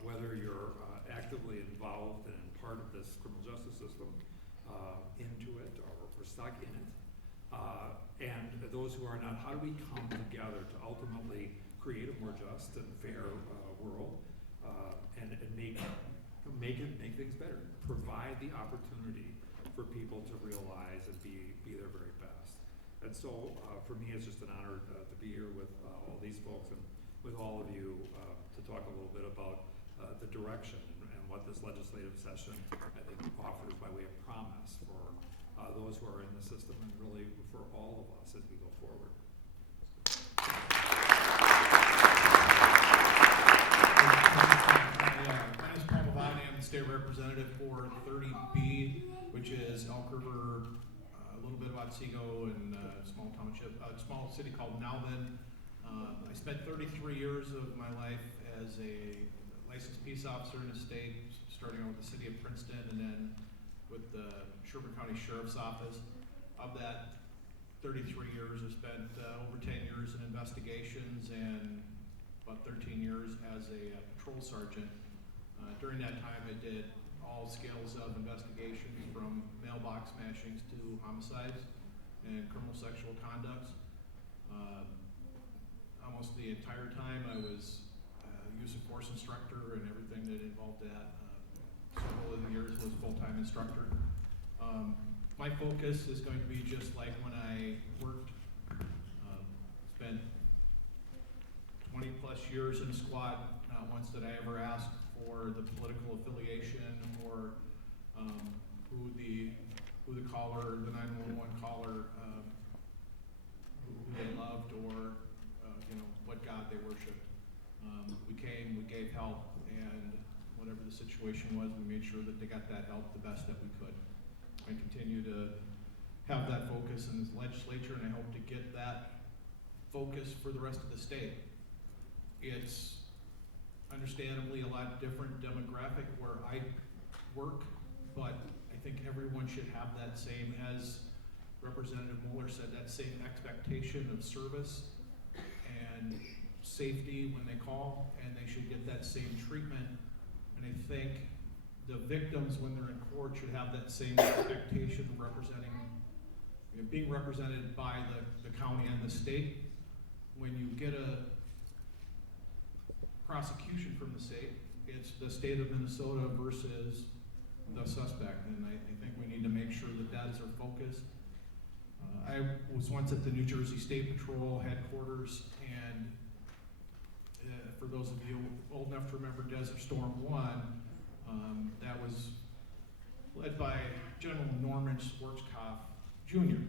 whether you're actively involved and part of this criminal justice system, into it or stuck in it. And those who are not, how do we come together to ultimately create a more just and fair world, and make things better, provide the opportunity for people to realize and be their very best. And so for me, it's just an honor to be here with all these folks and with all of you to talk a little bit about the direction and what this legislative session, I think, offers by way of promise for those who are in the system and really for all of us as we go forward. My name is Paul Mavani. I'm the state representative for 30B, which is Elk River, a little bit of Otsego, and a small township, a small city called Nowman. I spent 33 years of my life as a licensed peace officer in the state, starting out with the city of Princeton and then with the Sherburne County Sheriff's Office. Of that 33 years, I spent over 10 years in investigations and about 13 years as a patrol sergeant. During that time, I did all scales of investigations from mailbox smashings to homicides and criminal sexual conducts. Almost the entire time, I was a use of force instructor and everything that involved that. Several of the years was full-time instructor. My focus is going to be just like when I worked, spent 20 20+ years in a squad, not once did I ever ask for the political affiliation or who the caller, the 911 caller, who they loved or what God they worshiped. We came, we gave help, and whatever the situation was, we made sure that they got that help the best that we could. I continue to have that focus in this legislature, and I hope to get that focus for the rest of the state. It's understandably a lot different demographic where I work, but I think everyone should have that same, as Representative Mueller said, that same expectation of service and safety when they call, and they should get that same treatment. And I think the victims, when they're in court, should have that same expectation of being represented by the county and the state. When you get a prosecution from the state, it's the state of Minnesota versus the suspect, and I think we need to make sure that that is our focus. I was once at the New Jersey State Patrol headquarters, and for those of you old enough to remember Desert Storm 1, that was led by General Norman Schwarzkopf Jr.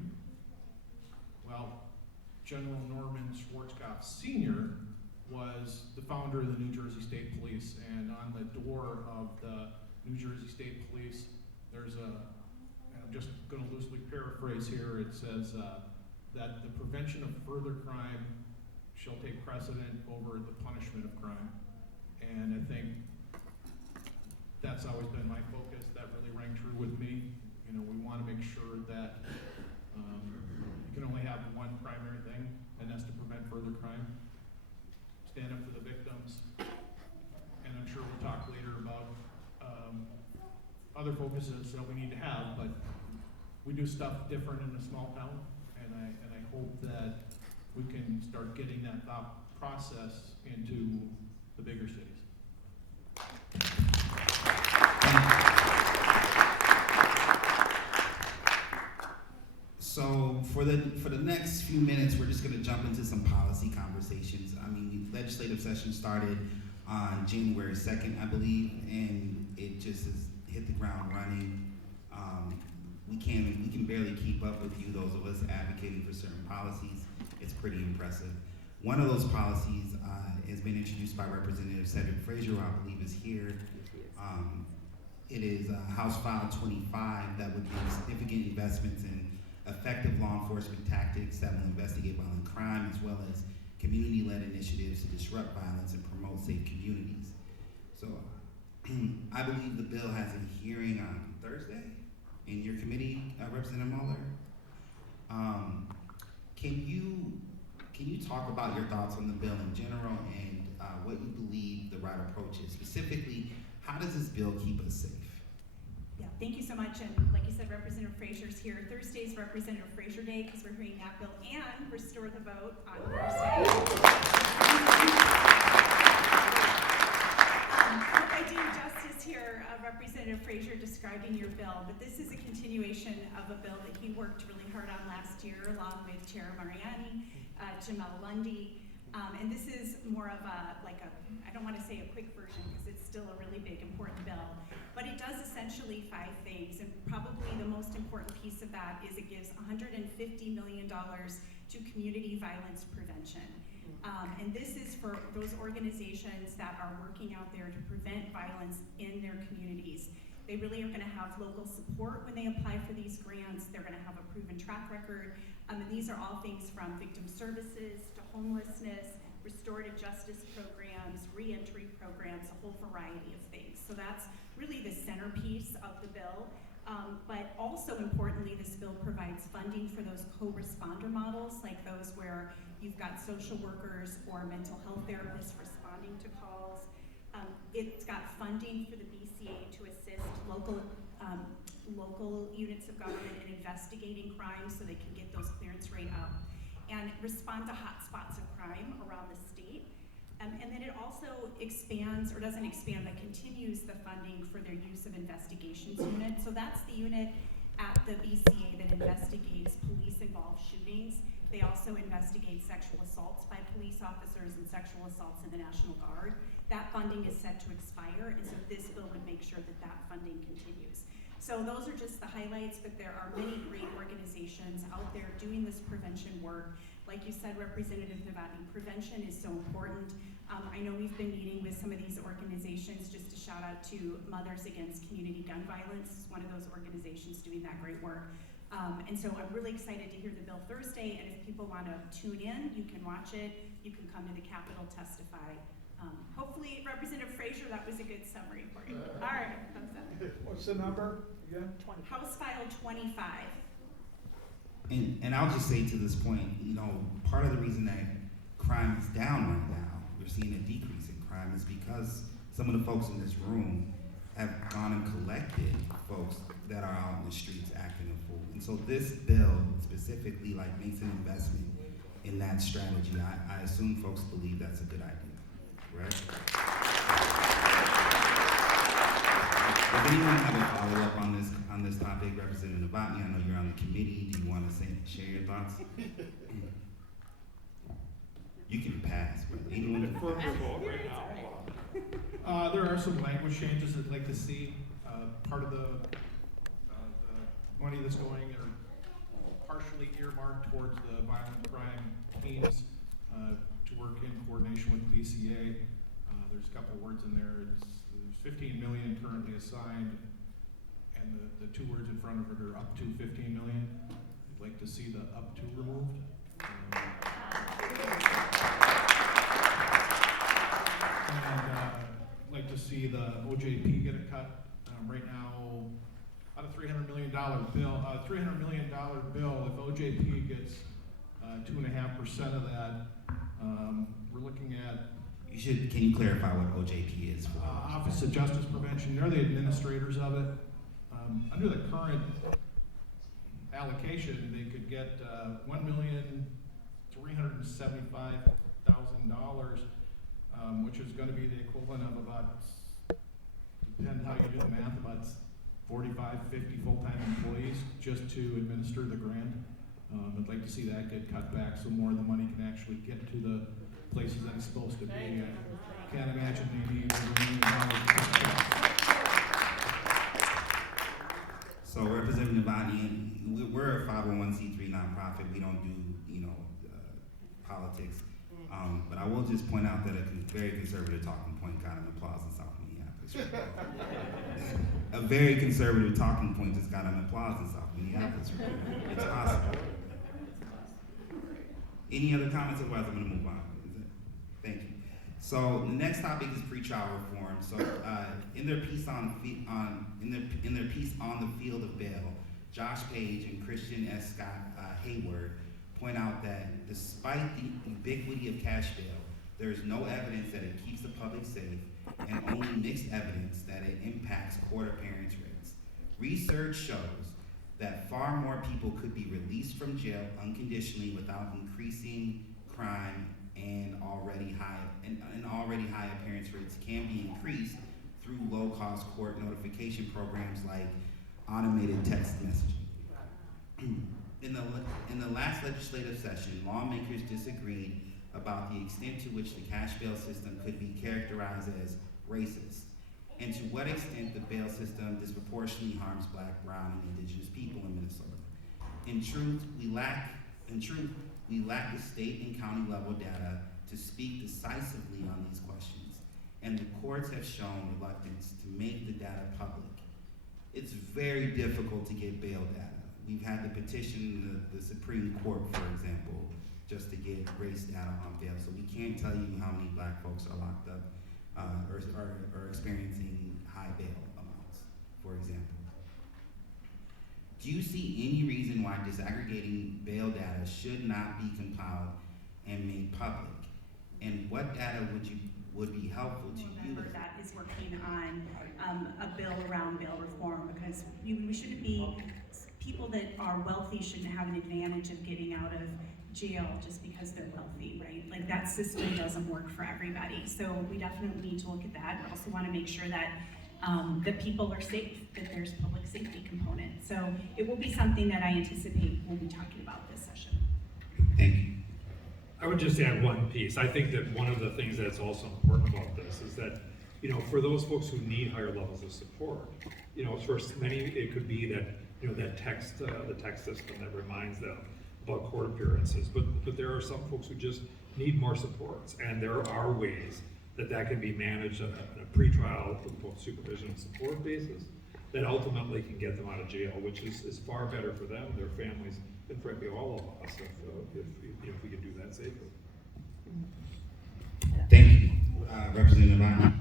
Well, General Norman Schwarzkopf Sr. was the founder of the New Jersey State Police, and on the door of the New Jersey State Police, there's and I'm just going to loosely paraphrase here, it says that the prevention of further crime shall take precedent over the punishment of crime. And I think that's always been my focus. That really rang true with me. We want to make sure that you can only have one primary thing, and that's to prevent further crime. Stand up for the victims, and I'm sure we'll talk later about other focuses that we need to have, but we do stuff different in a small town, and I hope that we can start getting that thought process into the bigger cities. So for the next few minutes, we're just going to jump into some policy conversations. I mean, the legislative session started on January 2nd, I believe, and it just has hit the ground running. We can barely keep up with you, those of us advocating for certain policies. It's pretty impressive. One of those policies has been introduced by Representative Cedric Frazier, who I believe is here. It is House File 25 that would make significant investments in effective law enforcement tactics that will investigate violent crime, as well as community-led initiatives to disrupt violence and promote safe communities. So I believe the bill has a hearing on Thursday in your committee, Representative Mueller. Can you talk about your thoughts on the bill in general and what you believe the right approach is? Specifically, how does this bill keep us safe? Yeah, thank you so much. And like you said, Representative Frazier's here. Thursday's Representative Frazier Day because we're hearing that bill and restore the vote on Thursday. I do justice here, Representative Frazier describing your bill, but this is a continuation of a bill that he worked really hard on last year along with Chair Mariani, Jamel Lundy. And this is more of I don't want to say a quick version because it's still a really big, important bill, but it does essentially 5 things, and probably the most important piece of that is it gives $150 million to community violence prevention. And this is for those organizations that are working out there to prevent violence in their communities. They really are going to have local support when they apply for these grants. They're going to have a proven track record. And these are all things from victim services to homelessness, restorative justice programs, reentry programs, a whole variety of things. So that's really the centerpiece of the bill. But also importantly, this bill provides funding for those co-responder models, like those where you've got social workers or mental health therapists responding to calls. It's got funding for the BCA to assist local units of government in investigating crimes so they can get those clearance rate up and respond to hot spots of crime around the state. And then it also expands, or doesn't expand, but continues the funding for their use of investigations unit. So that's the unit at the BCA that investigates police-involved shootings. They also investigate sexual assaults by police officers and sexual assaults in the National Guard. That funding is set to expire, and so this bill would make sure that that funding continues. So those are just the highlights, but there are many great organizations out there doing this prevention work. Like you said, Representative Novotny, prevention is so important. I know we've been meeting with some of these organizations. Just a shout out to Mothers Against Community Gun Violence, is one of those organizations doing that great work. And so I'm really excited to hear the bill Thursday, and if people want to tune in, you can watch it. You can come to the Capitol, testify. Hopefully, Representative Frazier, that was a good summary for you. All right, thumbs up. What's the number again? House File 25. And I'll just say to this point, you know, part of the reason that crime is down right now, we're seeing a decrease in crime, is because some of the folks in this room have gone and collected folks that are out in the streets acting a fool. And so this bill specifically like makes an investment in that strategy. I assume folks believe that's a good idea, right? Does anyone have a follow-up on this topic? Representative Novotny, I know you're on the committee. Do you want to share your thoughts? You can pass. Anyone can pass. Right now. There are some language changes I'd like to see. Part of the money that's going or partially earmarked towards the violent crime teams to work in coordination with PCA. There's a couple of words in there. There's 15 million currently assigned, and the two words in front of it are up to 15 million. I'd like to see the up to removed. And I'd like to see the OJP get a cut. Right now, out of $300 million bill, if OJP gets 2.5% of that, we're looking at. Can you clarify what OJP is? Office of Justice Prevention. They're the administrators of it. Under the current allocation, they could get $1,375,000, which is going to be the equivalent of about, depending how you do the math, about 45, 50 full-time employees just to administer the grant. I'd like to see that get cut back so more of the money can actually get to the places that it's supposed to be. I can't imagine they need over $1 million. So Representative Novotny, we're a 501c3 nonprofit. We don't do, politics. But I will just point out that a very conservative talking point got an applause in South Minneapolis. A very conservative talking point just got an applause in South Minneapolis. It's possible. Any other comments? Otherwise, I'm going to move on. Thank you. So the next topic is pretrial reform. So in their piece on the field of bail, Josh Page and Christian S. Scott Hayward point out that despite the ubiquity of cash bail, there is no evidence that it keeps the public safe, and only mixed evidence that it impacts court appearance rates. Research shows that far more people could be released from jail unconditionally without increasing crime, and already high appearance rates can be increased through low-cost court notification programs like automated text messaging. In the last legislative session, lawmakers disagreed about the extent to which the cash bail system could be characterized as racist, and to what extent the bail system disproportionately harms Black, Brown, and Indigenous people in Minnesota. In truth, we lack the state and county level data to speak decisively on these questions, and the courts have shown reluctance to make the data public. It's very difficult to get bail data. We've had to petition the Supreme Court, for example, just to get race data on bail. So we can't tell you how many Black folks are locked up or experiencing high bail amounts, for example. Do you see any reason why disaggregating bail data should not be compiled and made public? And what data would be helpful to you? That is working on a bill around bail reform, because we shouldn't be, people that are wealthy shouldn't have an advantage of getting out of jail just because they're wealthy, right? Like, that system doesn't work for everybody. So we definitely need to look at that. We also want to make sure that that people are safe, that there's a public safety component. So it will be something that I anticipate we'll be talking about this session. Thank you. I would just add one piece. I think that one of the things that's also important about this is that, you know, for those folks who need higher levels of support, you know, for many, it could be that, you know, that text, the text system that reminds them about court appearances. But there are some folks who just need more supports, and there are ways that can be managed on a pretrial, both supervision and support basis that ultimately can get them out of jail, which is far better for them, their families, and frankly all of us if we can do that safely. Thank you, Representative Bynum.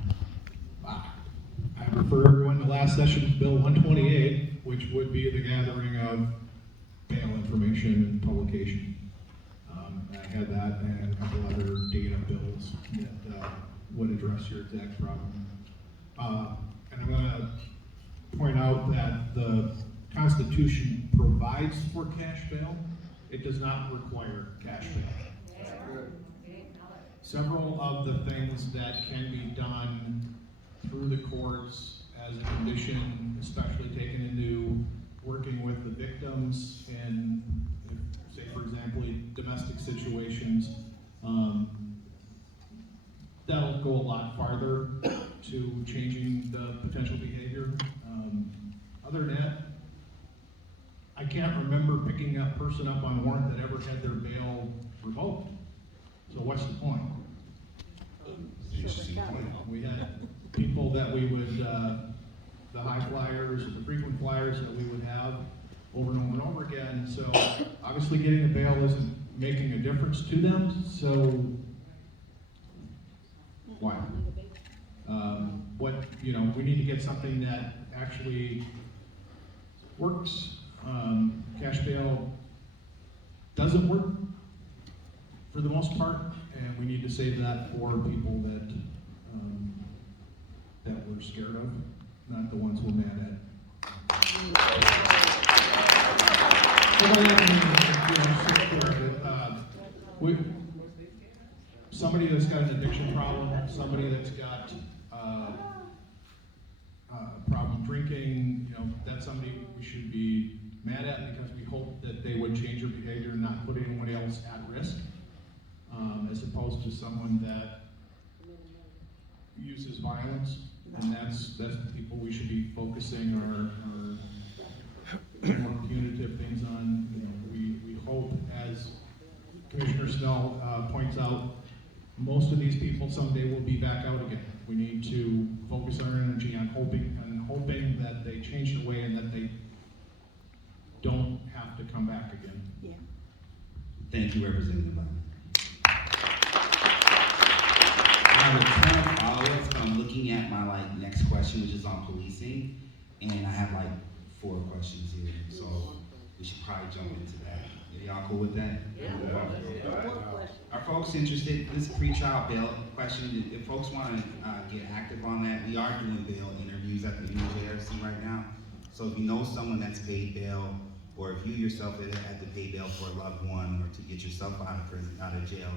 I refer everyone to last session's Bill 128, which would be the gathering of bail information and publication. I had that and a couple other data bills that would address your exact problem. And I'm going to point out that the Constitution provides for cash bail. It does not require cash bail. Several of the things that can be done through the courts as a condition, especially taken into working with the victims in, say for example, domestic situations, that'll go a lot farther to changing the potential behavior. Other than that, I can't remember picking a person up on warrant that ever had their bail revoked. So what's the point? We had people that we would, the high flyers, the frequent flyers that we would have over and over and over again. So obviously getting a bail isn't making a difference to them. So why? We need to get something that actually works. Cash bail doesn't work for the most part, and we need to save that for people that we're scared of, not the ones we're mad at. Somebody that's got an addiction problem, somebody that's got a problem drinking, that's somebody we should be mad at because we hope that they would change their behavior and not put anyone else at risk, as opposed to someone that uses violence, and that's the people we should be focusing our more punitive things on. We hope, as Commissioner Snell points out, most of these people someday will be back out again. We need to focus our energy on hoping that they change their way and that they don't have to come back again. Yeah. Thank you, Representative Bynum. I have a ton of follow-ups, but I'm looking at my next question, which is on policing, and I have 4 questions here, so we should probably jump into that. Are y'all cool with that? Yeah. Are folks interested? This pre-trial bail question, if folks want to get active on that, we are doing bail interviews at the MLK right now. So if you know someone that's paid bail, or if you yourself had to pay bail for a loved one, or to get yourself out of prison, out of jail,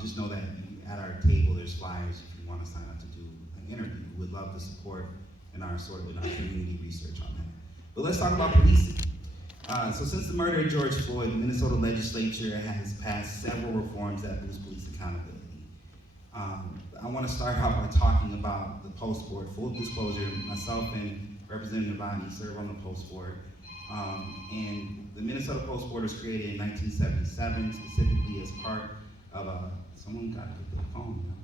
just know that at our table there's flyers if you want to sign up to do an interview. We'd love the support and our community research on that. But let's talk about policing. So since the murder of George Floyd, the Minnesota legislature has passed several reforms that boost police accountability. I want to start out by talking about the post board. Full disclosure, myself and Representative Bynum serve on the post board. And the Minnesota Post Board was created in 1977, specifically as part of someone got to get the phone.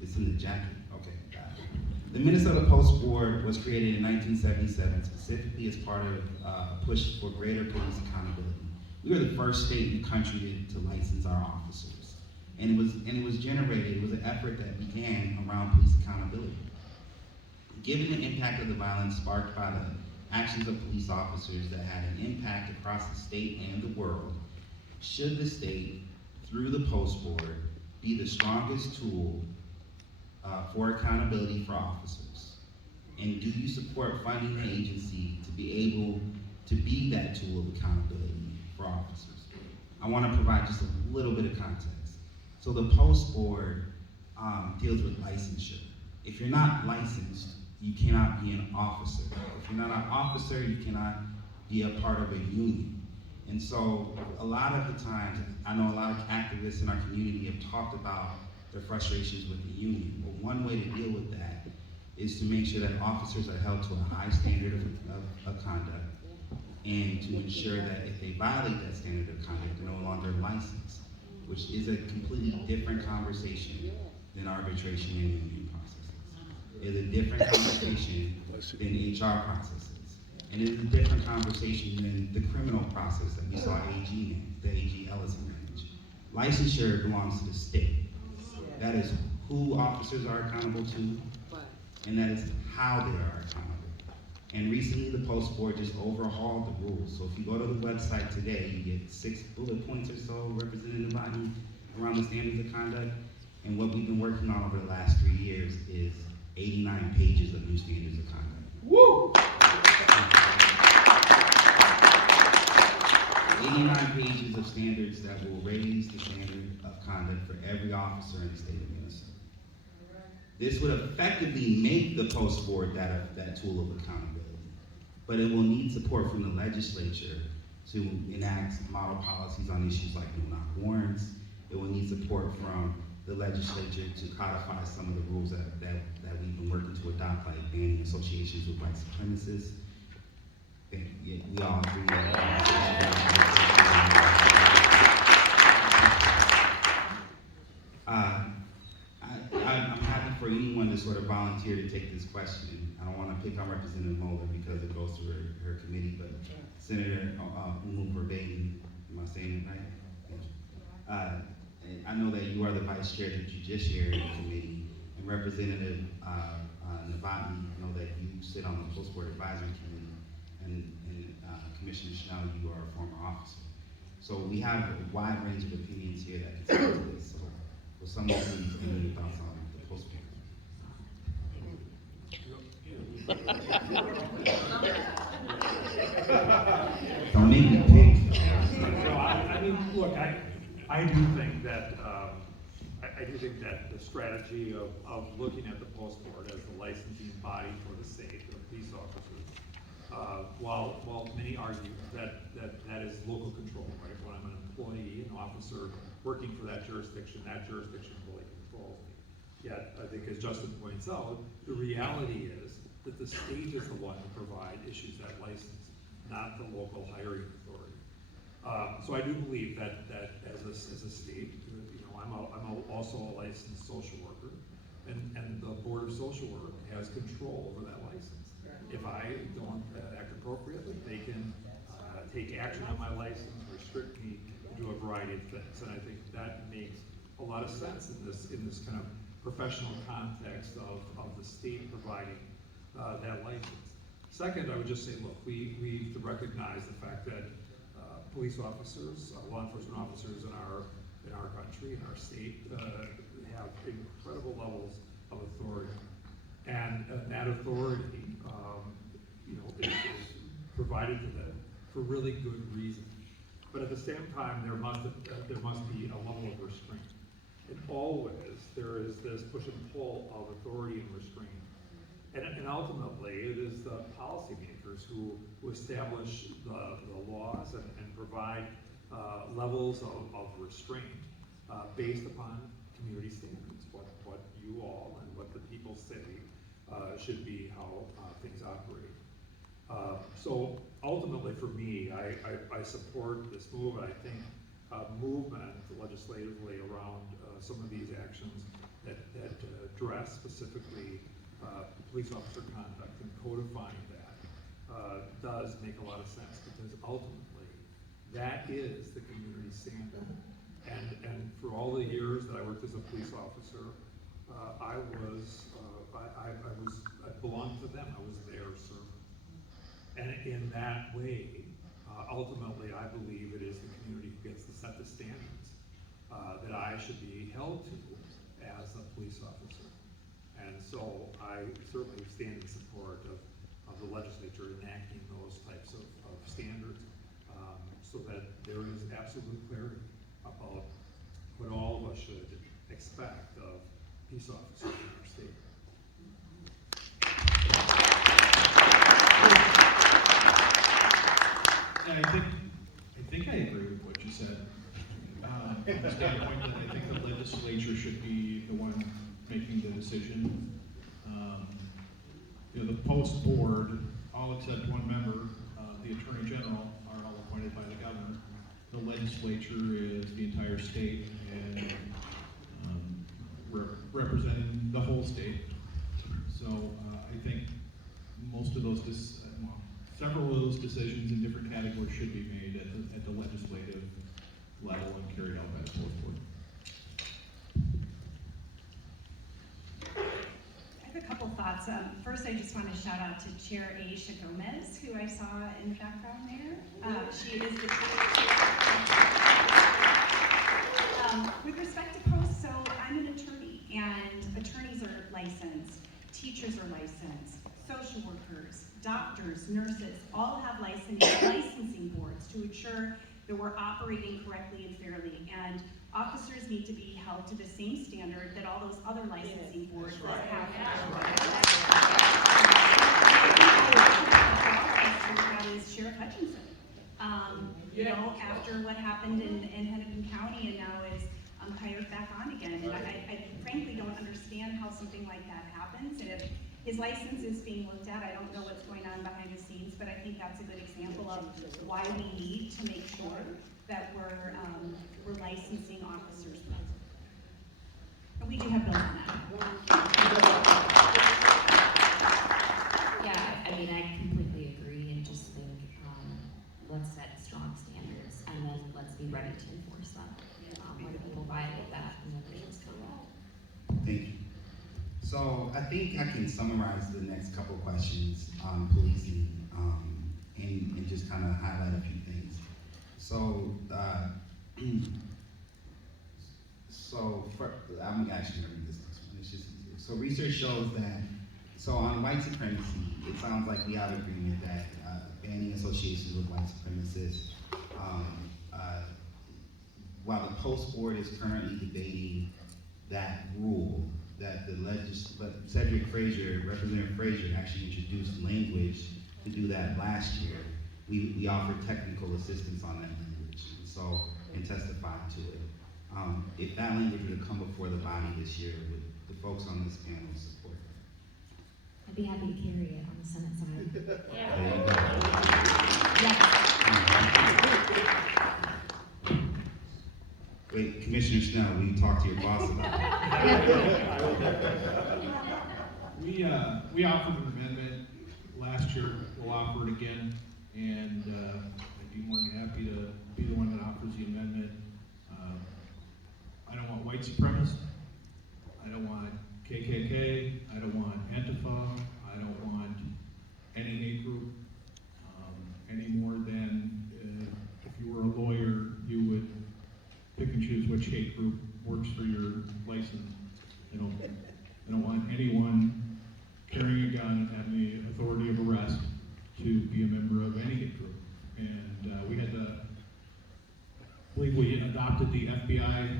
It's in the jacket. Okay, got it. The Minnesota Post Board was created in 1977, specifically as part of a push for greater police accountability. We were the first state in the country to license our officers. And it was generated, it was an effort that began around police accountability. Given the impact of the violence sparked by the actions of police officers that had an impact across the state and the world, should the state, through the Post Board, be the strongest tool for accountability for officers? And do you support funding the agency to be able to be that tool of accountability for officers? I want to provide just a little bit of context. So the Post Board deals with licensure. If you're not licensed, you cannot be an officer. If you're not an officer, you cannot be a part of a union. And so a lot of the times, I know a lot of activists in our community have talked about their frustrations with the union. But one way to deal with that is to make sure that officers are held to a high standard of conduct, and to ensure that if they violate that standard of conduct, they're no longer licensed, which is a completely different conversation than arbitration and union processes. It is a different conversation than HR processes. And it is a different conversation than the criminal process that we saw the AG Ellison manage. Licensure belongs to the state. That is who officers are accountable to, and that is how they are accountable. And recently the Post Board just overhauled the rules. So if you go to the website today, you get 6 bullet points or so represented around the standards of conduct. And what we've been working on over the last 3 years is 89 pages of new standards of conduct. Woo! 89 pages of standards that will raise the standard of conduct for every officer in the state of Minnesota. This would effectively make the Post Board that tool of accountability. But it will need support from the legislature to enact model policies on issues like no-knock warrants. It will need support from the legislature to codify some of the rules that we've been working to adopt, like banning associations with white supremacists. We all agree that. I'm happy for anyone to sort of volunteer to take this question. I don't want to pick on Representative Moeller because it goes through her committee, but Senator Verbatim, am I saying it right? And I know that you are the vice chair of the Judiciary Committee, and Representative Novotny, I know that you sit on the Post Board Advisory Committee, and Commissioner Schnell, you are a former officer. So we have a wide range of opinions here that can speak to this. So will someone please give me your thoughts on the Post Board? Don't make me pick. No, I mean, look, I do think that the strategy of looking at the Post Board as the licensing body for the state of police officers, while many argue that is local control, right? When I'm an employee, an officer working for that jurisdiction fully controls me. Yet, I think as Justin points out, the reality is that the state is the one who issues that license, not the local hiring authority. So I do believe that as a state, I'm also a licensed social worker, and the Board of Social Work has control over that license. If I don't act appropriately, they can take action on my license, restrict me, do a variety of things, and I think that makes a lot of sense in this kind of professional context of the state providing that license. Second, I would just say, look, we have to recognize the fact that police officers, law enforcement officers in our country, in our state, have incredible levels of authority, and that authority, is provided to them for really good reason. But at the same time, there must be a level of restraint. And always there is this push and pull of authority and restraint. And ultimately, it is the policymakers who establish the laws and provide levels of restraint based upon community standards, what you all and what the people say should be how things operate. So ultimately for me, I support this move, and I think movement legislatively around some of these actions that address specifically police officer conduct and codifying that does make a lot of sense, because ultimately that is the community standard. And for all the years that I worked as a police officer, I belonged to them. I was their servant. And in that way, ultimately, I believe it is the community who gets to set the standards that I should be held to as a police officer. And so I certainly stand in support of the legislature enacting those types of standards so that there is absolute clarity about what all of us should expect of police officers in our state. And I think post board, all except one member, the Attorney General, are all appointed by the governor. The legislature is the entire state and representing the whole state. So I think most of those, several of those decisions in different categories should be made at the legislative level and carried out by the post board. I have a couple thoughts. First, I just want to shout out to Chair Aisha Gomez, who I saw in the background there. She is the with respect to posts, so I'm an attorney, and attorneys are licensed, teachers are licensed, social workers, doctors, nurses, all have licensing boards to ensure that we're operating correctly and fairly. And officers need to be held to the same standard that all those other licensing boards that have. That is Sheriff Hutchinson. You know, after what happened in Hennepin County, and now is hired back on again. And I frankly don't understand how something like that happens. And if his license is being looked at, I don't know what's going on behind the scenes, but I think that's a good example of why we need to make sure that we're licensing officers. And we do have bills on that. Yeah, I mean, I completely agree and just think let's set strong standards and then let's be ready to enforce them. When people violate that, and then they just go wrong. Thank you. So I think I can summarize the next couple questions on policing and just kind of highlight a few things. So, I'm actually going to read this next one. It's just easier. So research shows that, so on white supremacy, it sounds like we have agreement that banning associations with white supremacists, while the post board is currently debating that rule, that Cedric Frazier, Representative Frazier, actually introduced language to do that last year. We offered technical assistance on that language, and testified to it. If that language were to come before the body this year, would the folks on this panel support that? I'd be happy to carry it on the Senate side. There you go. Wait, Commissioner Snell, will you talk to your boss about that? We offered an amendment last year. We'll offer it again, and I'd be more than happy to be the one that offers the amendment. I don't want white supremacists. I don't want KKK. I don't want Antifa. I don't want any hate group any more than if you were a lawyer, you would pick and choose which hate group works for your license. I don't want anyone carrying a gun and having the authority of arrest to be a member of any hate group. And we had to, I believe we adopted the FBI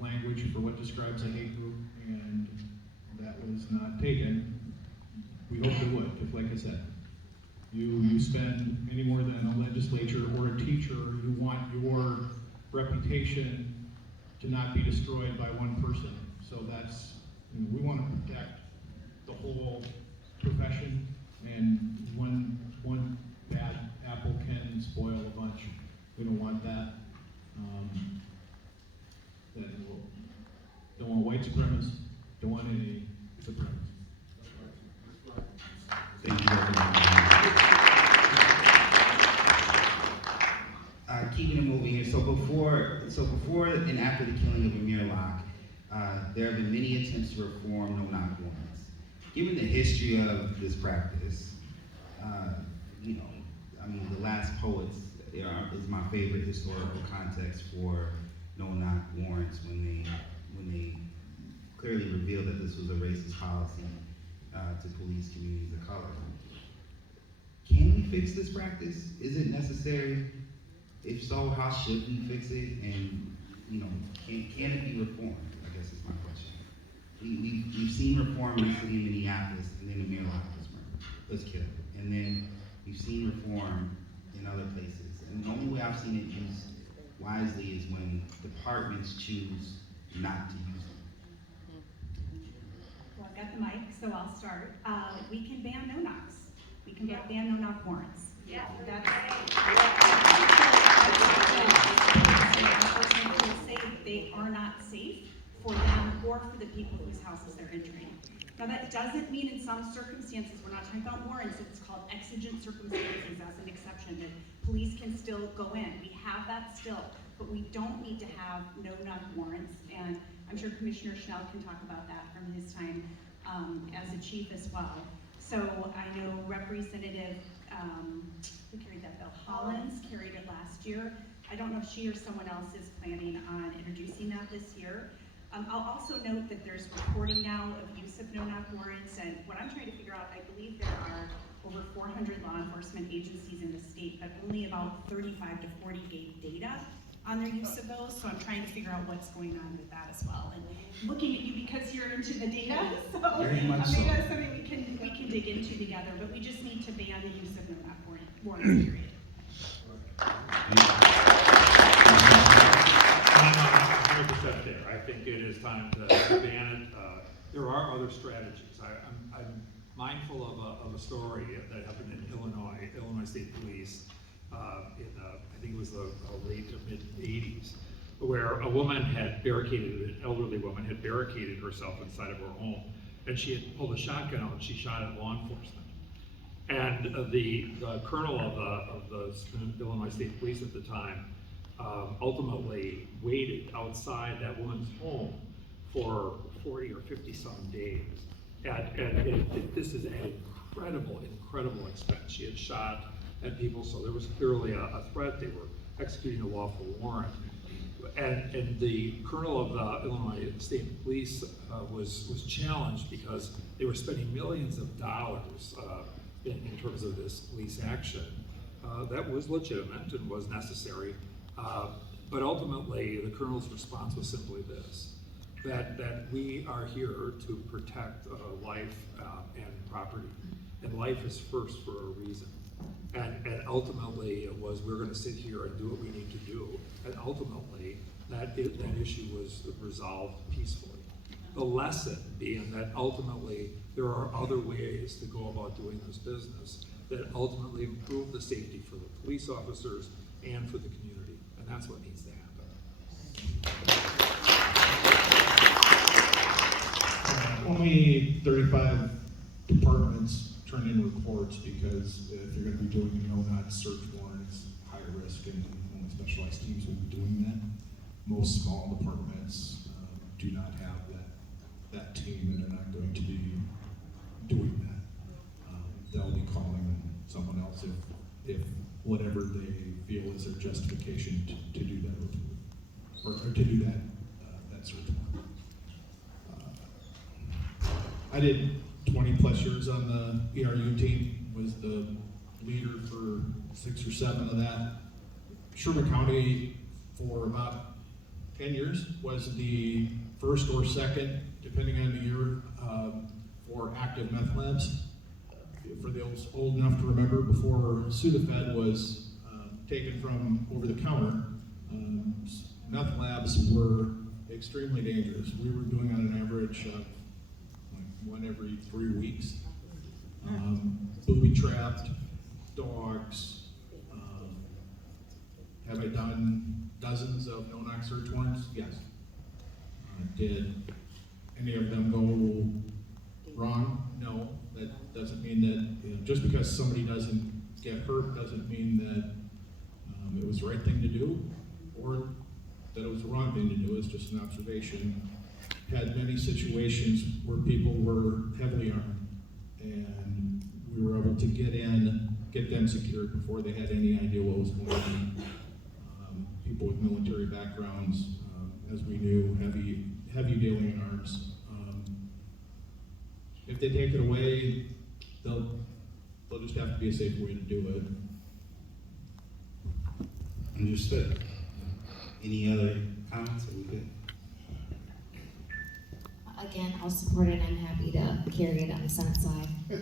language for what describes a hate group, and that was not taken. We hope it would, if, like I said, you spend any more than a legislature or a teacher, you want your reputation to not be destroyed by one person. So that's, we want to protect the whole profession, and one bad apple can spoil a bunch. We don't want that. Don't want white supremacists, don't want any supremacists. Thank you very much. Keeping it moving here. So before and after the killing of Amir Locke, there have been many attempts to reform no-knock warrants. Given the history of this practice, the Last Poets is my favorite historical context for no-knock warrants when they clearly revealed that this was a racist policy to police communities of color. Can we fix this practice? Is it necessary? If so, how should we fix it? And can it be reformed? I guess is my question. We've seen reform recently in Minneapolis, and then Amir Locke was killed, and then we've seen reform in other places. And the only way I've seen it used wisely is when departments choose not to use them. got the mic, so I'll start. We can ban no-knocks. We can ban no-knock warrants. Yeah. They are not safe for them or for the people whose houses they're entering. Now that doesn't mean in some circumstances, we're not talking about warrants, it's called exigent circumstances as an exception, that police can still go in. We have that still, but we don't need to have no-knock warrants, and I'm sure Commissioner Schnell can talk about that from his time as a chief as well. So I know Representative, who carried that bill? Hollins carried it last year. I don't know if she or someone else is planning on introducing that this year. I'll also note that there's reporting now of use of no-knock warrants, and what I'm trying to figure out, I believe there are over 400 law enforcement agencies in the state, but only about 35 to 40 gave data on their use of those, so I'm trying to figure out what's going on with that as well. And looking at you because you're into the data, so maybe that's something we can dig into together, but we just need to ban the use of no-knock warrants, period. 100% there. I think it is time to ban it. There are other strategies. I'm mindful of a story that happened in Illinois State Police I think it was the late to mid 80s, where a woman had barricaded, an elderly woman had barricaded herself inside of her home, and she had pulled a shotgun out and she shot at law enforcement. And the colonel of the Illinois State Police at the time ultimately waited outside that woman's home for 40 or 50 some days. And this is an incredible expense. She had shot at people, so there was clearly a threat. They were executing a lawful warrant. And the colonel of the Illinois State Police was challenged because they were spending millions of dollars in terms of this police action. That was legitimate and was necessary. But ultimately, the colonel's response was simply this, that we are here to protect life and property. And life is first for a reason. And ultimately, it was, we're going to sit here and do what we need to do. And ultimately, that issue was resolved peacefully. The lesson being that ultimately, there are other ways to go about doing this business that ultimately improve the safety for the police officers and for the community. And that's what needs to happen. Only 35 departments turn in reports because if you're going to be doing a no-knock search warrant, it's high risk and only specialized teams will be doing that. Most small departments do not have that team and are not going to be doing that. They'll be calling someone else if whatever they feel is their justification to do that report, or to do that search warrant. I did 20 plus years on the ERU team, was the leader for 6 or 7 of that. Sherman County for about 10 years was the first or second, depending on the year, for active meth labs. For those old enough to remember, before Sudafed was taken from over the counter, meth labs were extremely dangerous. We were doing on an average like 1 every 3 weeks. Booby-trapped, dogs. Have I done dozens of no-knock search warrants? Yes. Did any of them go wrong? No. That doesn't mean that, just because somebody doesn't get hurt doesn't mean that it was the right thing to do or that it was the wrong thing to do. It's just an observation. Had many situations where people were heavily armed and we were able to get them secured before they had any idea what was going on. People with military backgrounds, as we knew, heavy dealing arms. If they take it away, they'll just have to be a safer way to do it. Understood. Any other comments? Are we good? Again, I'll support it. I'm happy to carry it on the Senate side. I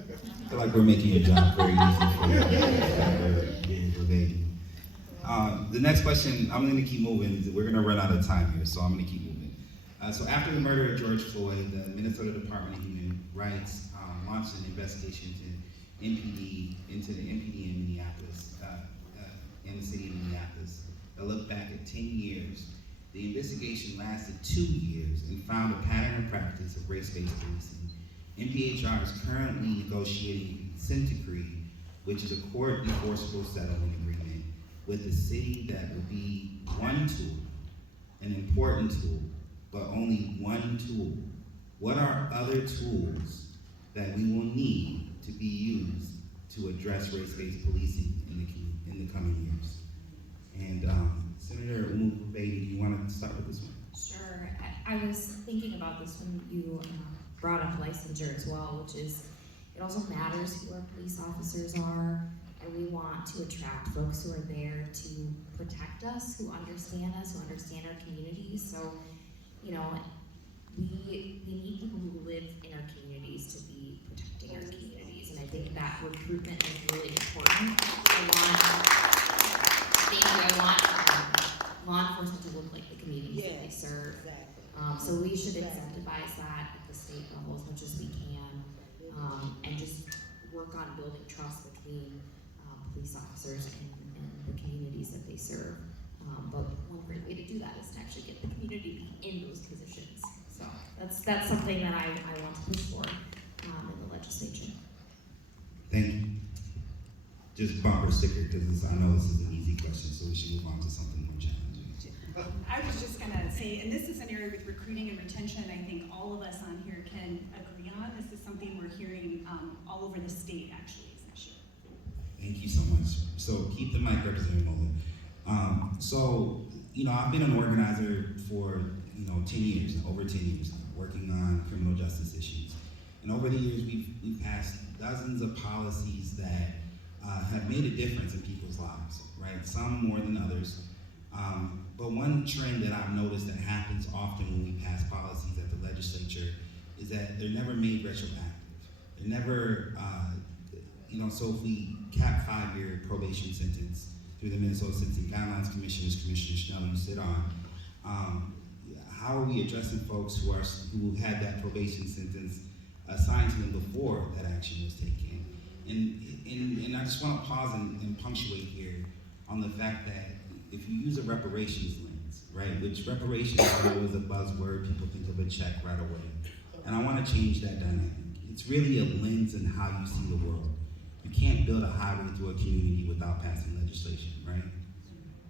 feel like we're making your job very easy for you. The next question, I'm going to keep moving. We're going to run out of time here, so I'm going to keep moving. So after the murder of George Floyd, the Minnesota Department of Human Rights launched an investigation into the MPD in Minneapolis, in the city of Minneapolis, that looked back at 10 years. The investigation lasted 2 years and found a pattern of practice of race-based policing. MPHR is currently negotiating a consent decree, which is a court-enforceable settlement agreement with the city that will be one tool, an important tool, but only one tool. What are other tools that we will need to be used to address race-based policing in the coming years? And Senator Beatty, do you want to start with this one? Sure. I was thinking about this when you brought up licensure as well, which is, it also matters who our police officers are, and we want to attract folks who are there to protect us, who understand our communities. So, you know, we need people who live in our communities to be protecting our communities, and I think that recruitment is really important. I want law enforcement to look like the communities that they serve. So we should incentivize that at the state level as much as we can, and just work on building trust between police officers and the communities that they serve. But one great way to do that is to actually get the community in those positions. So that's something that I want to push for in the legislature. Thank you. Just bumper sticker, because I know this is an easy question, so we should move on to something more challenging. I was just gonna say, and this is an area with recruiting and retention I think all of us on here can agree on. This is something we're hearing all over the state actually is an issue. Thank you so much. So keep the mic, Representative Mullen. So, you know, I've been an organizer for, 10 years, over 10 years now, working on criminal justice issues. And over the years, we've passed dozens of policies that have made a difference in people's lives, right? Some more than others. But one trend that I've noticed that happens often when we pass policies at the legislature is that they're never made retroactive. They're never, so if we cap 5-year probation sentence through the Minnesota Sentencing Guidelines Commission, as Commissioner Schnell you sit on, how are we addressing folks who had that probation sentence assigned to them before that action was taken? And I just want to pause and punctuate here on the fact that if you use a reparations lens, right, which reparations is always a buzzword, people think of a check right away. And I want to change that dynamic. It's really a lens in how you see the world. You can't build a highway through a community without passing legislation, right?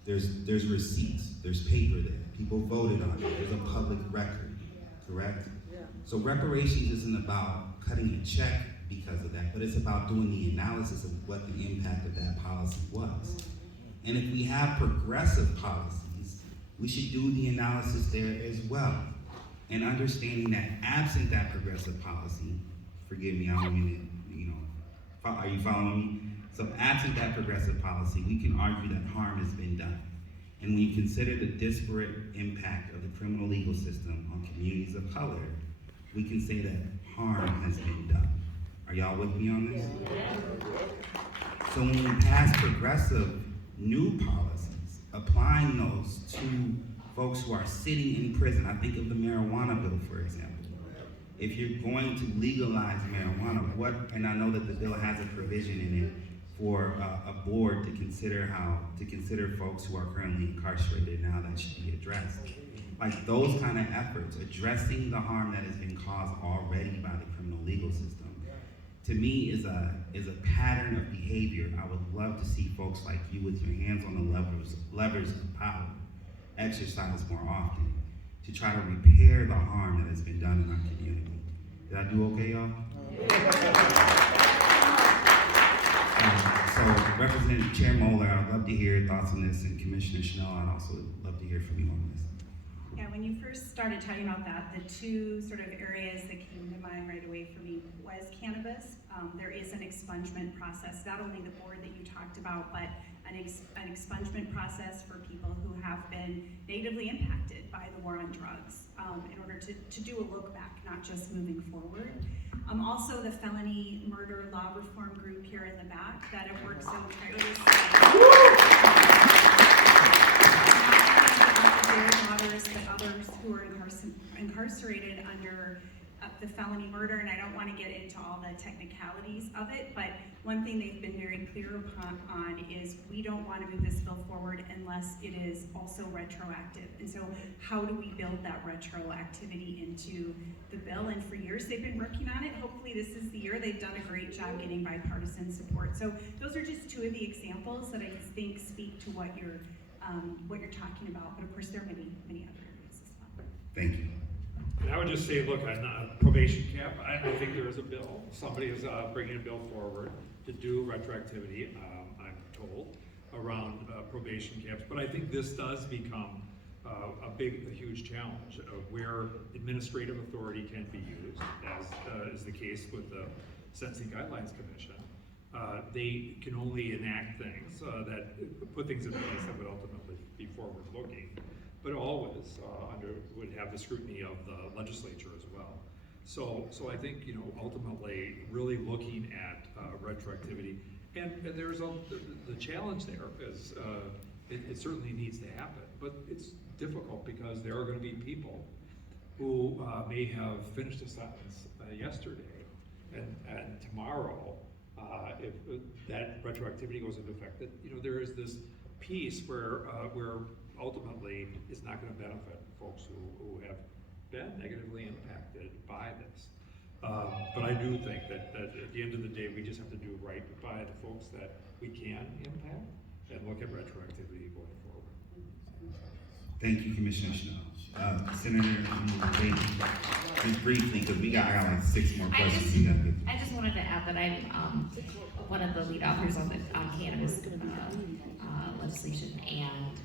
There's receipts, there's paper there, people voted on it, there's a public record, correct? Yeah. So reparations isn't about cutting a check because of that, but it's about doing the analysis of what the impact of that policy was. And if we have progressive policies, we should do the analysis there as well. And understanding that absent that progressive policy, forgive me, I don't mean it, are you following me? So absent that progressive policy, we can argue that harm has been done. And when you consider the disparate impact of the criminal legal system on communities of color, we can say that harm has been done. Are y'all with me on this? So when we pass progressive new policies, applying those to folks who are sitting in prison, I think of the marijuana bill, for example. If you're going to legalize marijuana, and I know that the bill has a provision in it for a board to consider folks who are currently incarcerated and how that should be addressed. Like those kind of efforts, addressing the harm that has been caused already by the criminal legal system, to me is a pattern of behavior I would love to see folks like you with your hands on the levers of power exercise more often to try to repair the harm that has been done in our community. Did I do okay, y'all? So Representative Chair Moeller, I'd love to hear your thoughts on this, and Commissioner Schnell, I'd also love to hear from you on this. Yeah, when you first started talking about that, the two sort of areas that came to mind right away for me was cannabis. There is an expungement process, not only the board that you talked about, but an expungement process for people who have been negatively impacted by the war on drugs in order to do a look back, not just moving forward. Also the felony murder law reform group here in the back that have worked so tirelessly. Not only their daughters, but others who are incarcerated under the felony murder, and I don't want to get into all the technicalities of it, but one thing they've been very clear on is we don't want to move this bill forward unless it is also retroactive. And so how do we build that retroactivity into the bill? And for years they've been working on it. Hopefully this is the year. They've done a great job getting bipartisan support. So those are just two of the examples that I just think speak to what you're talking about. But of course there are many other areas as well. Thank you. And I would just say, look, on probation cap, I think there is a bill. Somebody is bringing a bill forward to do retroactivity, I'm told, around probation caps. But I think this does become a huge challenge of where administrative authority can be used, as is the case with the Sentencing Guidelines Commission. They can only enact things that put things in place that would ultimately be forward-looking, but always would have the scrutiny of the legislature as well. So I think, ultimately really looking at retroactivity, and there's the challenge there is it certainly needs to happen, but it's difficult because there are going to be people who may have finished a sentence yesterday, and tomorrow, if that retroactivity goes into effect, that there is this piece where ultimately is not going to benefit folks who have been negatively impacted by this. But I do think that at the end of the day, we just have to do right by the folks that we can impact and look at retroactivity going forward. Thank you, Commissioner Schnell. Senator, just briefly, because I got like 6 more questions. I just wanted to add that I'm one of the lead authors on cannabis legislation, and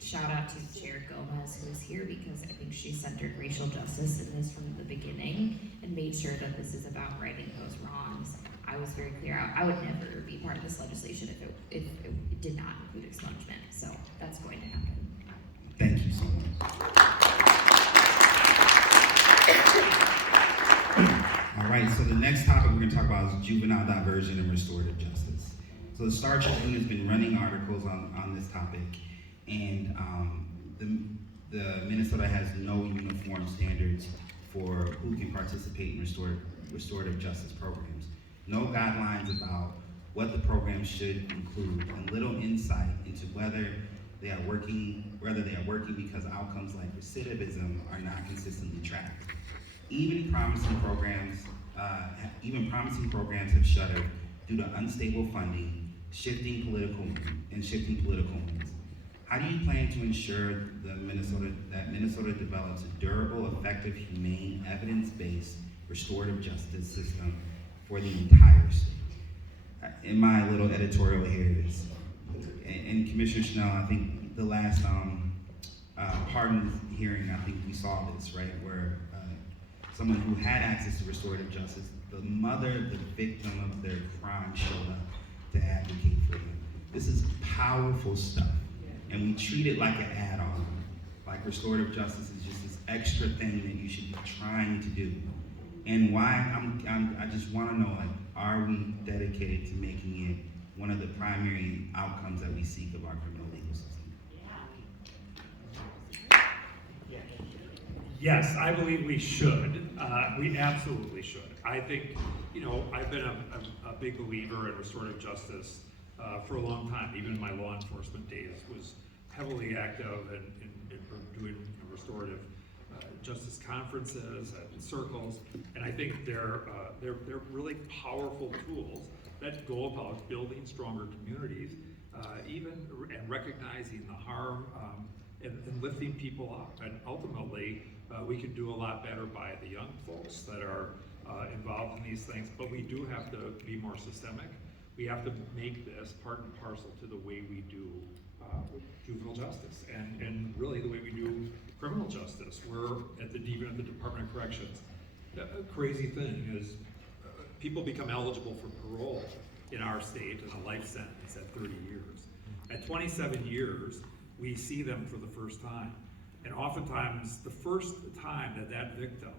shout out to Chair Gomez, who is here, because I think she centered racial justice in this from the beginning and made sure that this is about righting those wrongs. I was very clear. I would never be part of this legislation if it did not include expungement. So that's going to happen. Thank you so much. All right, so the next topic we're going to talk about is juvenile diversion and restorative justice. So the Star Tribune has been running articles on this topic, and the Minnesota has no uniform standards for who can participate in restorative justice programs. No guidelines about what the program should include, and little insight into whether they are working because outcomes like recidivism are not consistently tracked. Even promising programs have shuttered due to unstable funding, shifting political winds. How do you plan to ensure that Minnesota develops a durable, effective, humane, evidence-based restorative justice system for the entire state? In my little editorial here is, and Commissioner Schnell, I think the last pardon hearing, I think we saw this, right, where someone who had access to restorative justice, the mother, the victim of their crime, showed up to advocate for them. This is powerful stuff, and we treat it like an add-on, like restorative justice is just this extra thing that you should be trying to do. And why I just want to know, like, are we dedicated to making it one of the primary outcomes that we seek of our criminal legal system? Yes, I believe we should. We absolutely should. I think, I've been a big believer in restorative justice for a long time. Even in my law enforcement days, was heavily active in doing restorative justice conferences and circles, and I think they're really powerful tools that go about building stronger communities, and recognizing the harm and lifting people up. And ultimately, we can do a lot better by the young folks that are involved in these things, but we do have to be more systemic. We have to make this part and parcel to the way we do juvenile justice, and really the way we do criminal justice. We're even at the Department of Corrections. The crazy thing is people become eligible for parole in our state in a life sentence at 30 years. At 27 years, we see them for the first time. And oftentimes, the first time that victim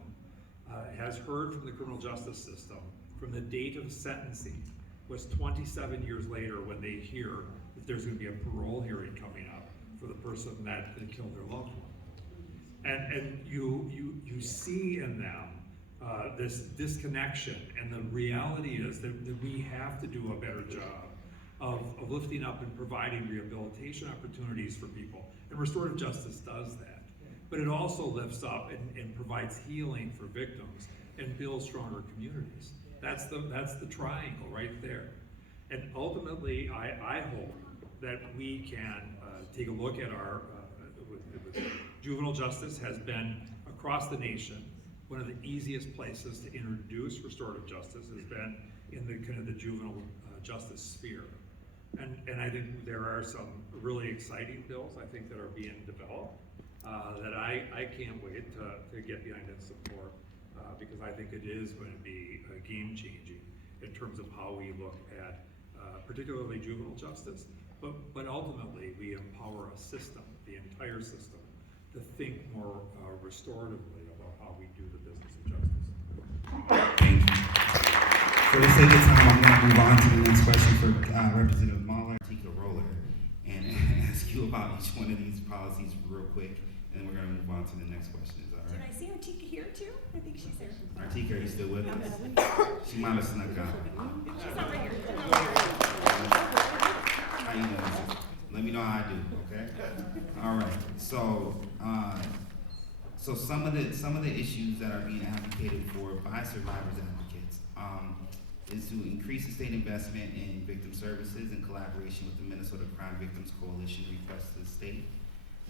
has heard from the criminal justice system from the date of sentencing was 27 years later, when they hear that there's going to be a parole hearing coming up for the person that killed their loved one. And you see in them this disconnection, and the reality is that we have to do a better job of lifting up and providing rehabilitation opportunities for people. And restorative justice does that. But it also lifts up and provides healing for victims and builds stronger communities. That's the triangle right there. And ultimately, I hope that we can take a look at our, juvenile justice has been across the nation. One of the easiest places to introduce restorative justice has been in the kind of the juvenile justice sphere. And I think there are some really exciting bills, I think, that are being developed that I can't wait to get behind and support because I think it is going to be game changing in terms of how we look at particularly juvenile justice, but ultimately we empower a system, the entire system, to think more restoratively about how we do the business of justice. Thank you. For the sake of time, I'm going to move on to the next question for Representative Mahler, Tika Roller, and ask you about each one of these policies real quick, and we're going to move on to the next question. Is that all right? Did I see Artika here too? I think she's here. Artika, are you still with us? She might have snuck out. She's not right here. How you doing? Let me know how I do, okay? All right. So, so some of the issues that are being advocated for by survivors advocates is to increase the state investment in victim services in collaboration with the Minnesota Crime Victims Coalition requests to the state,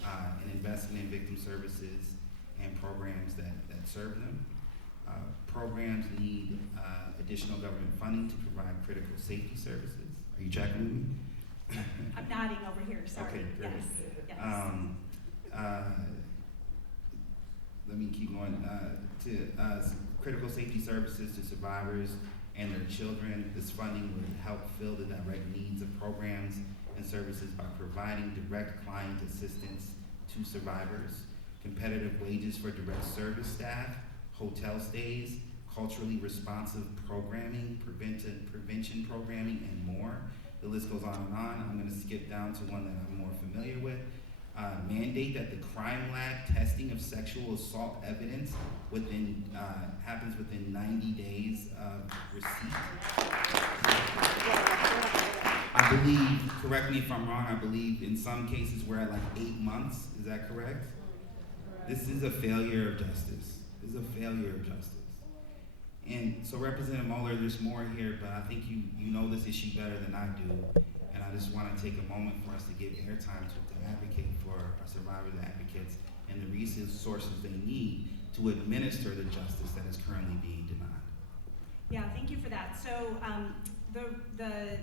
an investment in victim services and programs that serve them. Programs need additional government funding to provide critical safety services. Are you tracking with me? I'm nodding over here, sorry. Okay, great. Yes. Let me keep going. To critical safety services to survivors and their children. This funding would help fill the direct needs of programs and services by providing direct client assistance to survivors, competitive wages for direct service staff, hotel stays, culturally responsive programming, prevention programming, and more. The list goes on and on. I'm going to skip down to one that I'm more familiar with. Mandate that the crime lab testing of sexual assault evidence happens within 90 days of receipt. I believe, correct me if I'm wrong, I believe in some cases we're at like 8 months. Is that correct? This is a failure of justice. This is a failure of justice. And so Representative Mueller, there's more here, but I think you know this issue better than I do. And I just want to take a moment for us to give airtime to advocate for our survivors advocates and the resources they need to administer the justice that is currently being denied. Yeah, thank you for that. So the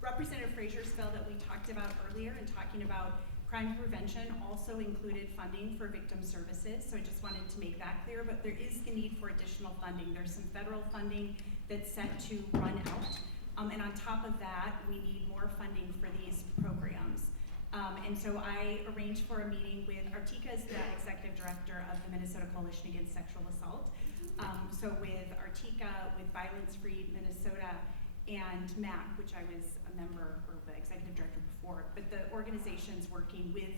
Representative Frazier's bill that we talked about earlier in talking about crime prevention also included funding for victim services, so I just wanted to make that clear, but there is a need for additional funding. There's some federal funding that's set to run out, and on top of that, we need more funding for these programs. And so I arranged for a meeting with Artika, as the executive director of the Minnesota Coalition Against Sexual Assault. So with Artika, with Violence Free Minnesota, and MAC, which I was a member or the executive director before, but the organization's working with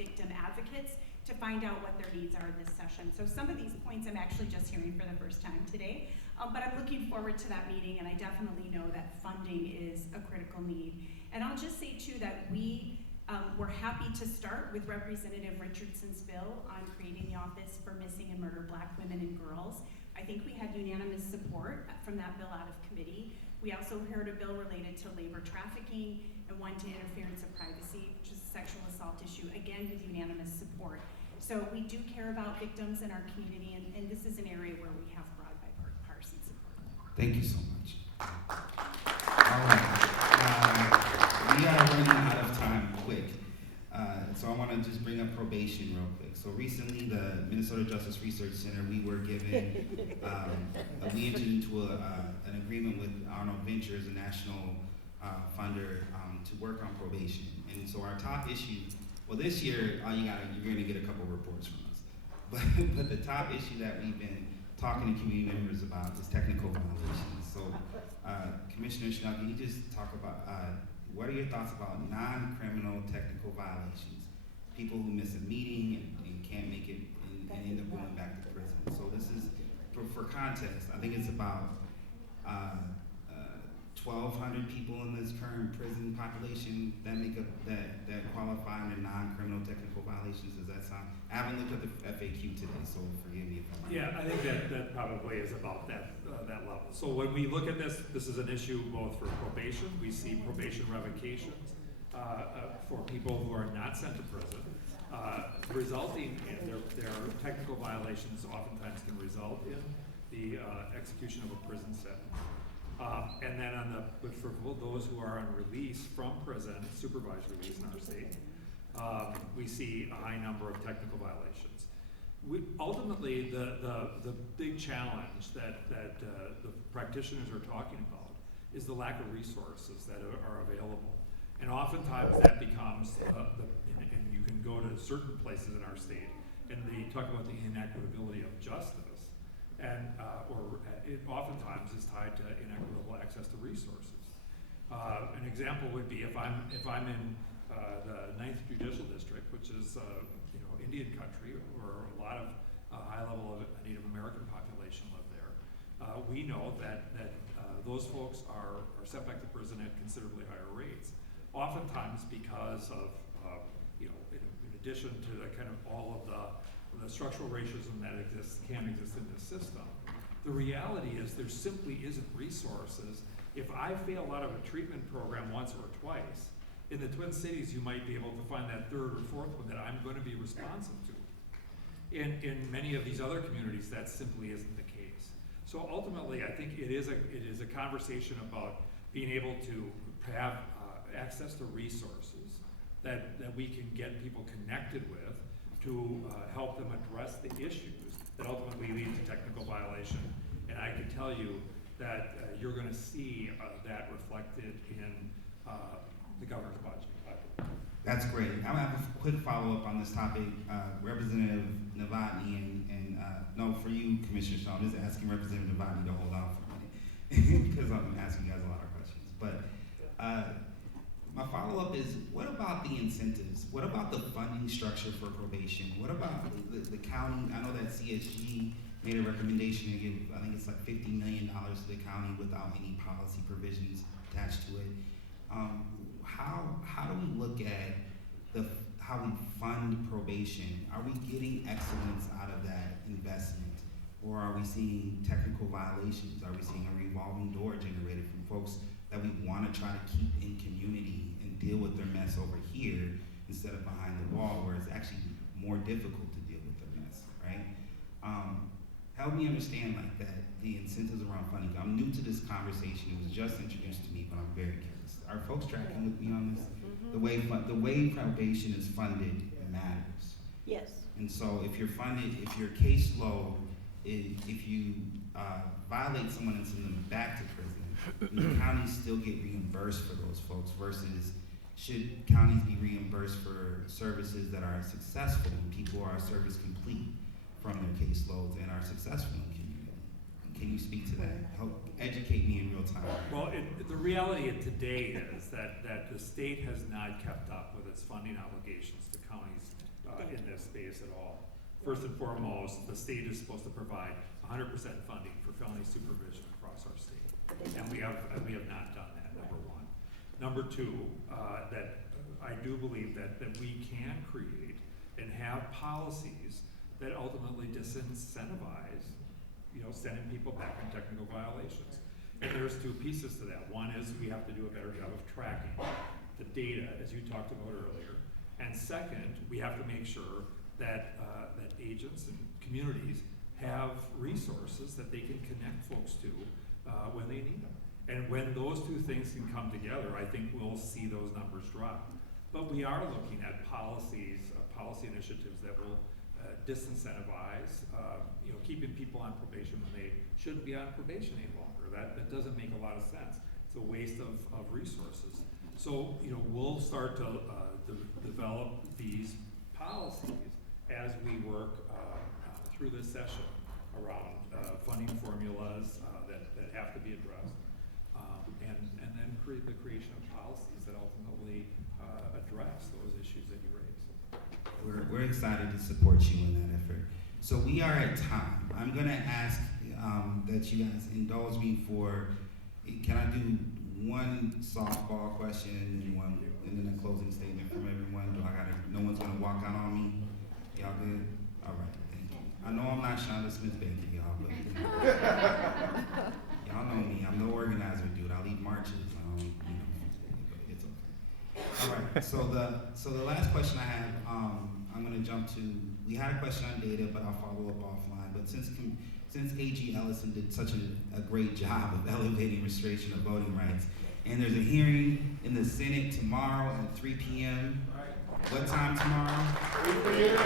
victim advocates to find out what their needs are in this session. So some of these points I'm actually just hearing for the first time today, but I'm looking forward to that meeting, and I definitely know that funding is a critical need. And I'll just say too that we're happy to start with Representative Richardson's bill on creating the Office for Missing and Murdered Black Women and Girls. I think we had unanimous support from that bill out of committee. We also heard a bill related to labor trafficking and one to interference of privacy, which is a sexual assault issue, again with unanimous support. So we do care about victims in our community, and this is an area where we have broad bipartisan support. Thank you so much. All right. We are running out of time quick. So I want to just bring up probation real quick. So recently, the Minnesota Justice Research Center, we were given, we entered into an agreement with Arnold Ventures, a national funder, to work on probation. And so our top issue, well, this year, you're going to get a couple reports from us. But the top issue that we've been talking to community members about is technical violations. So Commissioner Schnell, can you just talk about, what are your thoughts about non-criminal technical violations? People who miss a meeting and can't make it and end up going back to prison. So this is for context, I think it's about 1,200 people in this current prison population that make up that qualify under non-criminal technical violations. Does that sound? I haven't looked at the FAQ today, so forgive me if I'm wrong. Yeah, I think that probably is about that level. So when we look at this is an issue both for probation. We see probation revocations for people who are not sent to prison, resulting in their technical violations oftentimes can result in the execution of a prison sentence. And then for those who are on release from prison, supervised release in our state, we see a high number of technical violations. Ultimately, the big challenge that the practitioners are talking about is the lack of resources that are available. And oftentimes that becomes, and you can go to certain places in our state, and they talk about the inequitability of justice. And it oftentimes is tied to inequitable access to resources. An example would be if I'm in the 9th Judicial District, which is Indian country, where a lot of high level of Native American population live there. We know that those folks are sent back to prison at considerably higher rates. Oftentimes because of in addition to the kind of all of the structural racism that can exist in this system. The reality is there simply isn't resources. If I fail out of a treatment program once or twice, in the Twin Cities you might be able to find that third or fourth one that I'm going to be responsive to. In many of these other communities, that simply isn't the case. So ultimately, I think it is a conversation about being able to have access to resources that we can get people connected with to help them address the issues that ultimately lead to technical violation. And I can tell you that you're going to see that reflected in the governor's budget. That's great. I'm gonna have a quick follow-up on this topic. Representative Novotny no, for you, Commissioner Shaw, I'm just asking Representative Novotny to hold on for a minute because I'm asking you guys a lot of questions. But my follow-up is, what about the incentives? What about the funding structure for probation? What about the county? I know that CSG made a recommendation to give, I think it's like $50 million to the county without any policy provisions attached to it. How do we look at how we fund probation? Are we getting excellence out of that investment? Or are we seeing technical violations? Are we seeing a revolving door generated from folks that we want to try to keep in community and deal with their mess over here instead of behind the wall, where it's actually more difficult to deal with their mess, right? Help me understand like that, the incentives around funding. I'm new to this conversation. It was just introduced to me, but I'm very curious. Are folks tracking with me on this? The way probation is funded matters. Yes. And so if you're funded, if your caseload, if you violate someone and send them back to prison, the counties still get reimbursed for those folks versus should counties be reimbursed for services that are successful and people are service complete from their caseloads and are successful in community? Can you speak to that? Help educate me in real time. Well, the reality of today is that the state has not kept up with its funding obligations to counties in this space at all. First and foremost, the state is supposed to provide 100% funding for felony supervision across our state. And we have not done that, number one. Number two, that I do believe that we can create and have policies that ultimately disincentivize, sending people back on technical violations. And there's two pieces to that. One is we have to do a better job of tracking the data, as you talked about earlier. And second, we have to make sure that that agents and communities have resources that they can connect folks to when they need them. And when those two things can come together, I think we'll see those numbers drop. But we are looking at policy initiatives that will disincentivize, keeping people on probation when they shouldn't be on probation any longer. That doesn't make a lot of sense. It's a waste of resources. So, we'll start to develop these policies as we work through this session around funding formulas that have to be addressed, and then create the creation of policies that ultimately address those issues that you raised. We're excited to support you in that effort. So we are at time. I'm going to ask that you guys indulge me for. Can I do one softball question and then a closing statement from everyone? No one's gonna walk out on me? Y'all good? All right, thank you. I know I'm not Shonda Smith Baker, y'all, but y'all know me. I'm no organizer, dude. I'll lead marches. But it's okay. All right. So the last question I have, I'm gonna jump to. We had a question on data, but I'll follow up offline. But since A.G. Ellison did such a great job of elevating restoration of voting rights, and there's a hearing in the Senate tomorrow at 3 p.m. What time tomorrow? 3 p.m.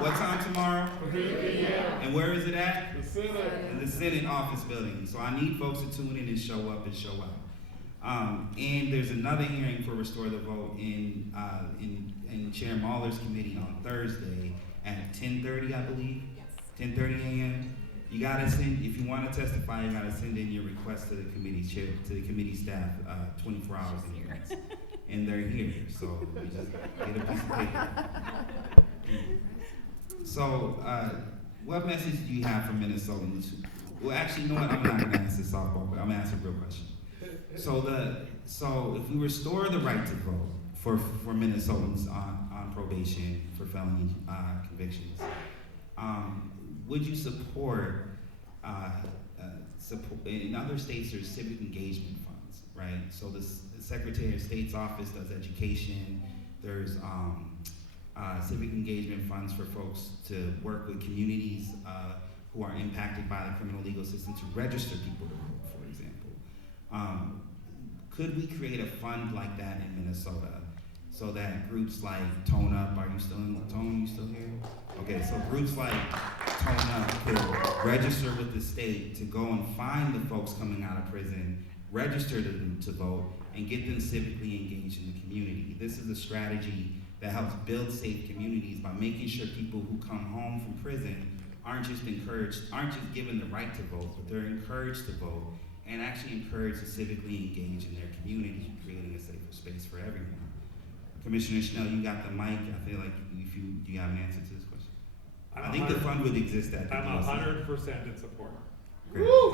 What time tomorrow? 3 p.m. And where is it at? The Senate. In the Senate office building. So I need folks to tune in and show up and show out. And there's another hearing for Restore the Vote in Chair Mahler's committee on Thursday at 10:30, I believe. Yes. 10:30 a.m. You gotta send, if you want to testify, you gotta send in your request to the committee chair, to the committee staff 24 hours in advance. And they're here, so you just get a piece of paper. So, what message do you have for Minnesotans? Well, actually, you know what? I'm not gonna ask this softball, but I'm gonna ask a real question. So if we restore the right to vote for Minnesotans on probation for felony convictions, would you support in other states there's civic engagement funds, right? So the Secretary of State's office does education. There's civic engagement funds for folks to work with communities who are impacted by the criminal legal system to register people to vote, for example. Could we create a fund like that in Minnesota so that groups like Tone Up, are you still here? Okay, so groups like Tone Up could register with the state to go and find the folks coming out of prison, register them to vote, and get them civically engaged in the community. This is a strategy that helps build safe communities by making sure people who come home from prison aren't just given the right to vote, but they're encouraged to vote and actually encouraged to civically engage in their community, creating a safer space for everyone. Commissioner Schnell, you got the mic. I feel like do you have an answer to this question? I think the fund would exist at the I'm 100% in support. Great. Woo!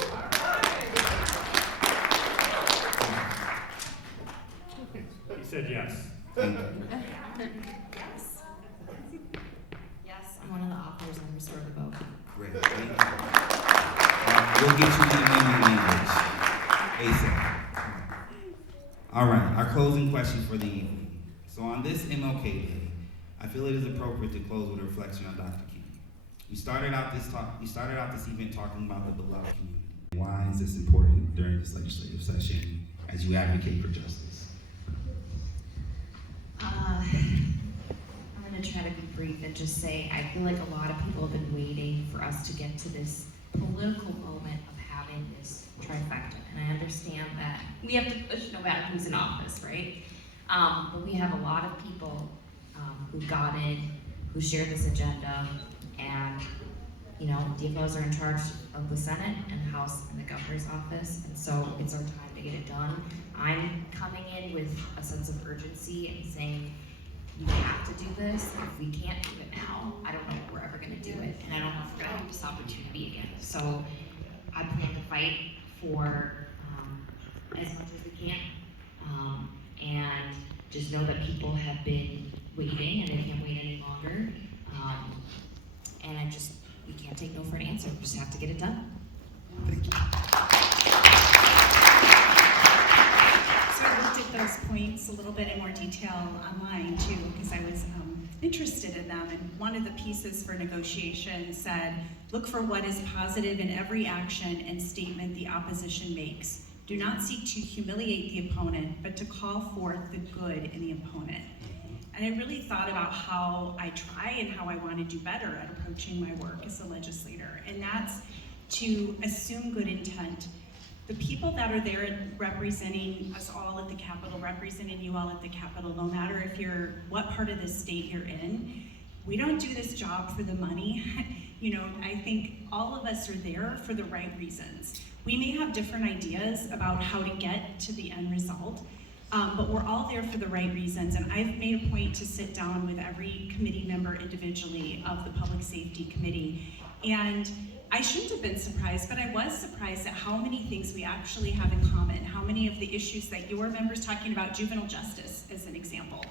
He said yes. Yes. Yes, I'm one of the authors on Restore the Vote. Great. Thank you. We'll get you the amendment language ASAP. All right, our closing question for the evening. So on this MLK Day, I feel it is appropriate to close with a reflection on Dr. King. We started out this event talking about the beloved community. Why is this important during this legislative session as you advocate for justice? I'm going to try to be brief and just say I feel like a lot of people have been waiting for us to get to this political moment of having this trifecta. And I understand that we have to push no matter who's in office, right? But we have a lot of people who got in, who share this agenda, and DFOs are in charge of the Senate and the House and the Governor's office, and so it's our time to get it done. I'm coming in with a sense of urgency and saying, you have to do this. If we can't do it now, I don't know if we're ever gonna do it, and I don't know if we're gonna have this opportunity again. So I plan to fight for as much as we can, and just know that people have been waiting and they can't wait any longer. And we can't take no for an answer. We just have to get it done. Thank you. So I looked at those points a little bit in more detail online too, because I was interested in them. And one of the pieces for negotiation said, look for what is positive in every action and statement the opposition makes. Do not seek to humiliate the opponent, but to call forth the good in the opponent. And I really thought about how I try and how I want to do better at approaching my work as a legislator. And that's to assume good intent. The people that are there representing us all at the Capitol, representing you all at the Capitol, no matter what part of the state you're in, we don't do this job for the money. I think all of us are there for the right reasons. We may have different ideas about how to get to the end result, but we're all there for the right reasons. And I've made a point to sit down with every committee member individually of the Public Safety Committee and I shouldn't have been surprised, but I was surprised at how many things we actually have in common, how many of the issues that your members talking about, juvenile justice as an example,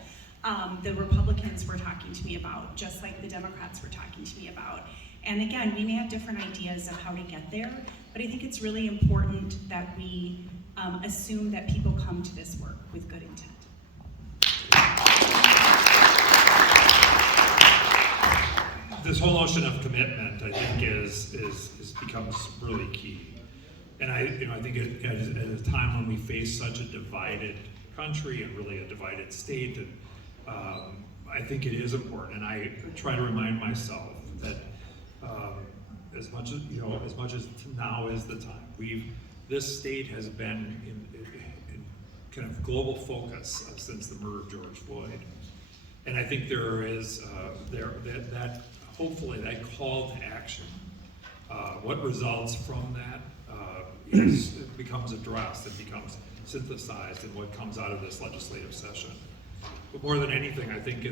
the Republicans were talking to me about, just like the Democrats were talking to me about. And again, we may have different ideas of how to get there, but I think it's really important that we assume that people come to this work with good intent. This whole notion of commitment, I think, becomes really key. And I think at a time when we face such a divided country and really a divided state, and I think it is important. And I try to remind myself that as much as now is the time, this state has been in kind of global focus since the murder of George Floyd. And I think there is that hopefully that call to action, what results from that becomes addressed, it becomes synthesized in what comes out of this legislative session. But more than anything, I think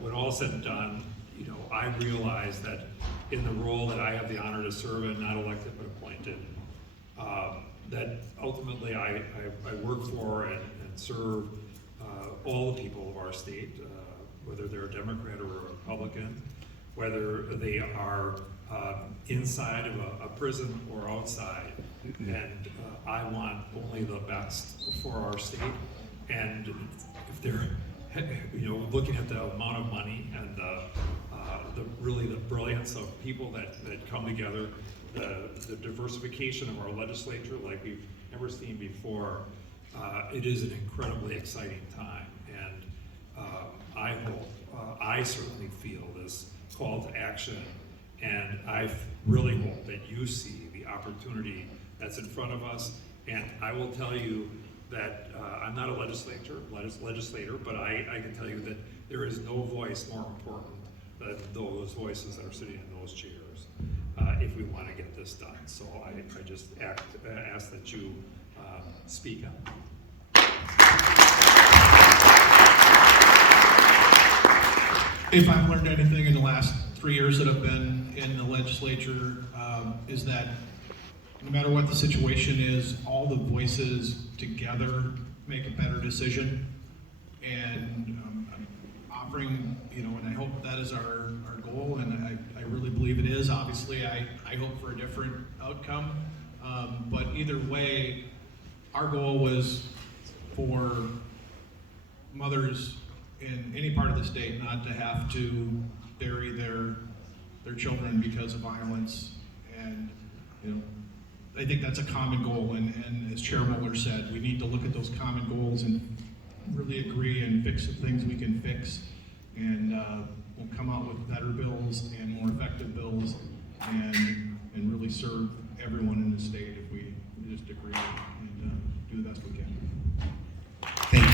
when all is said and done, I realize that in the role that I have the honor to serve in, not elected but appointed, that ultimately I work for and serve all the people of our state, whether they're a Democrat or a Republican, whether they are inside of a prison or outside. And I want only the best for our state. And if they're, looking at the amount of money and really the brilliance of people that come together, the diversification of our legislature like we've never seen before, it is an incredibly exciting time. And I hope, I certainly feel this call to action, and I really hope that you see the opportunity that's in front of us. And I will tell you that I'm not a legislator, but I can tell you that there is no voice more important than those voices that are sitting in those chairs if we want to get this done. So I just ask that you speak up. If I've learned anything in the last 3 years that I've been in the legislature, is that no matter what the situation is, all the voices together make a better decision. And I'm offering, and I hope that is our goal, and I really believe it is. Obviously, I hope for a different outcome. But either way, our goal was for mothers in any part of the state not to have to bury their children because of violence. And I think that's a common goal, and as Chair Muller said, we need to look at those common goals and really agree and fix the things we can fix, and we'll come out with better bills and more effective bills, and really serve everyone in the state if we just agree and do the best we can. Thank you.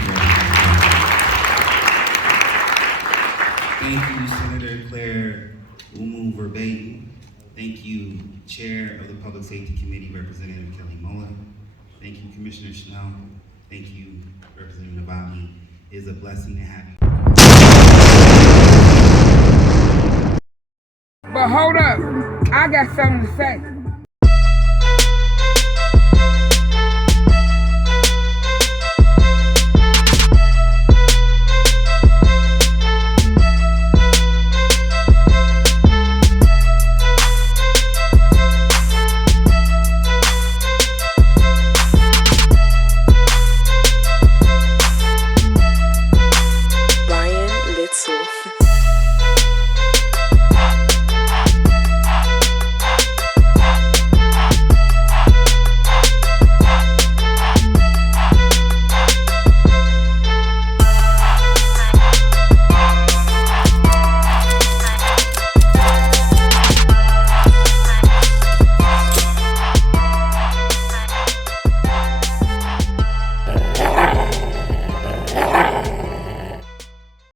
Thank you, Senator Claire Umu Verbatim. Thank you, Chair of the Public Safety Committee, Representative Kelly Mullen. Thank you, Commissioner Schnell. Thank you, Representative Nabami. It is a blessing to have you. But hold up, I got something to say.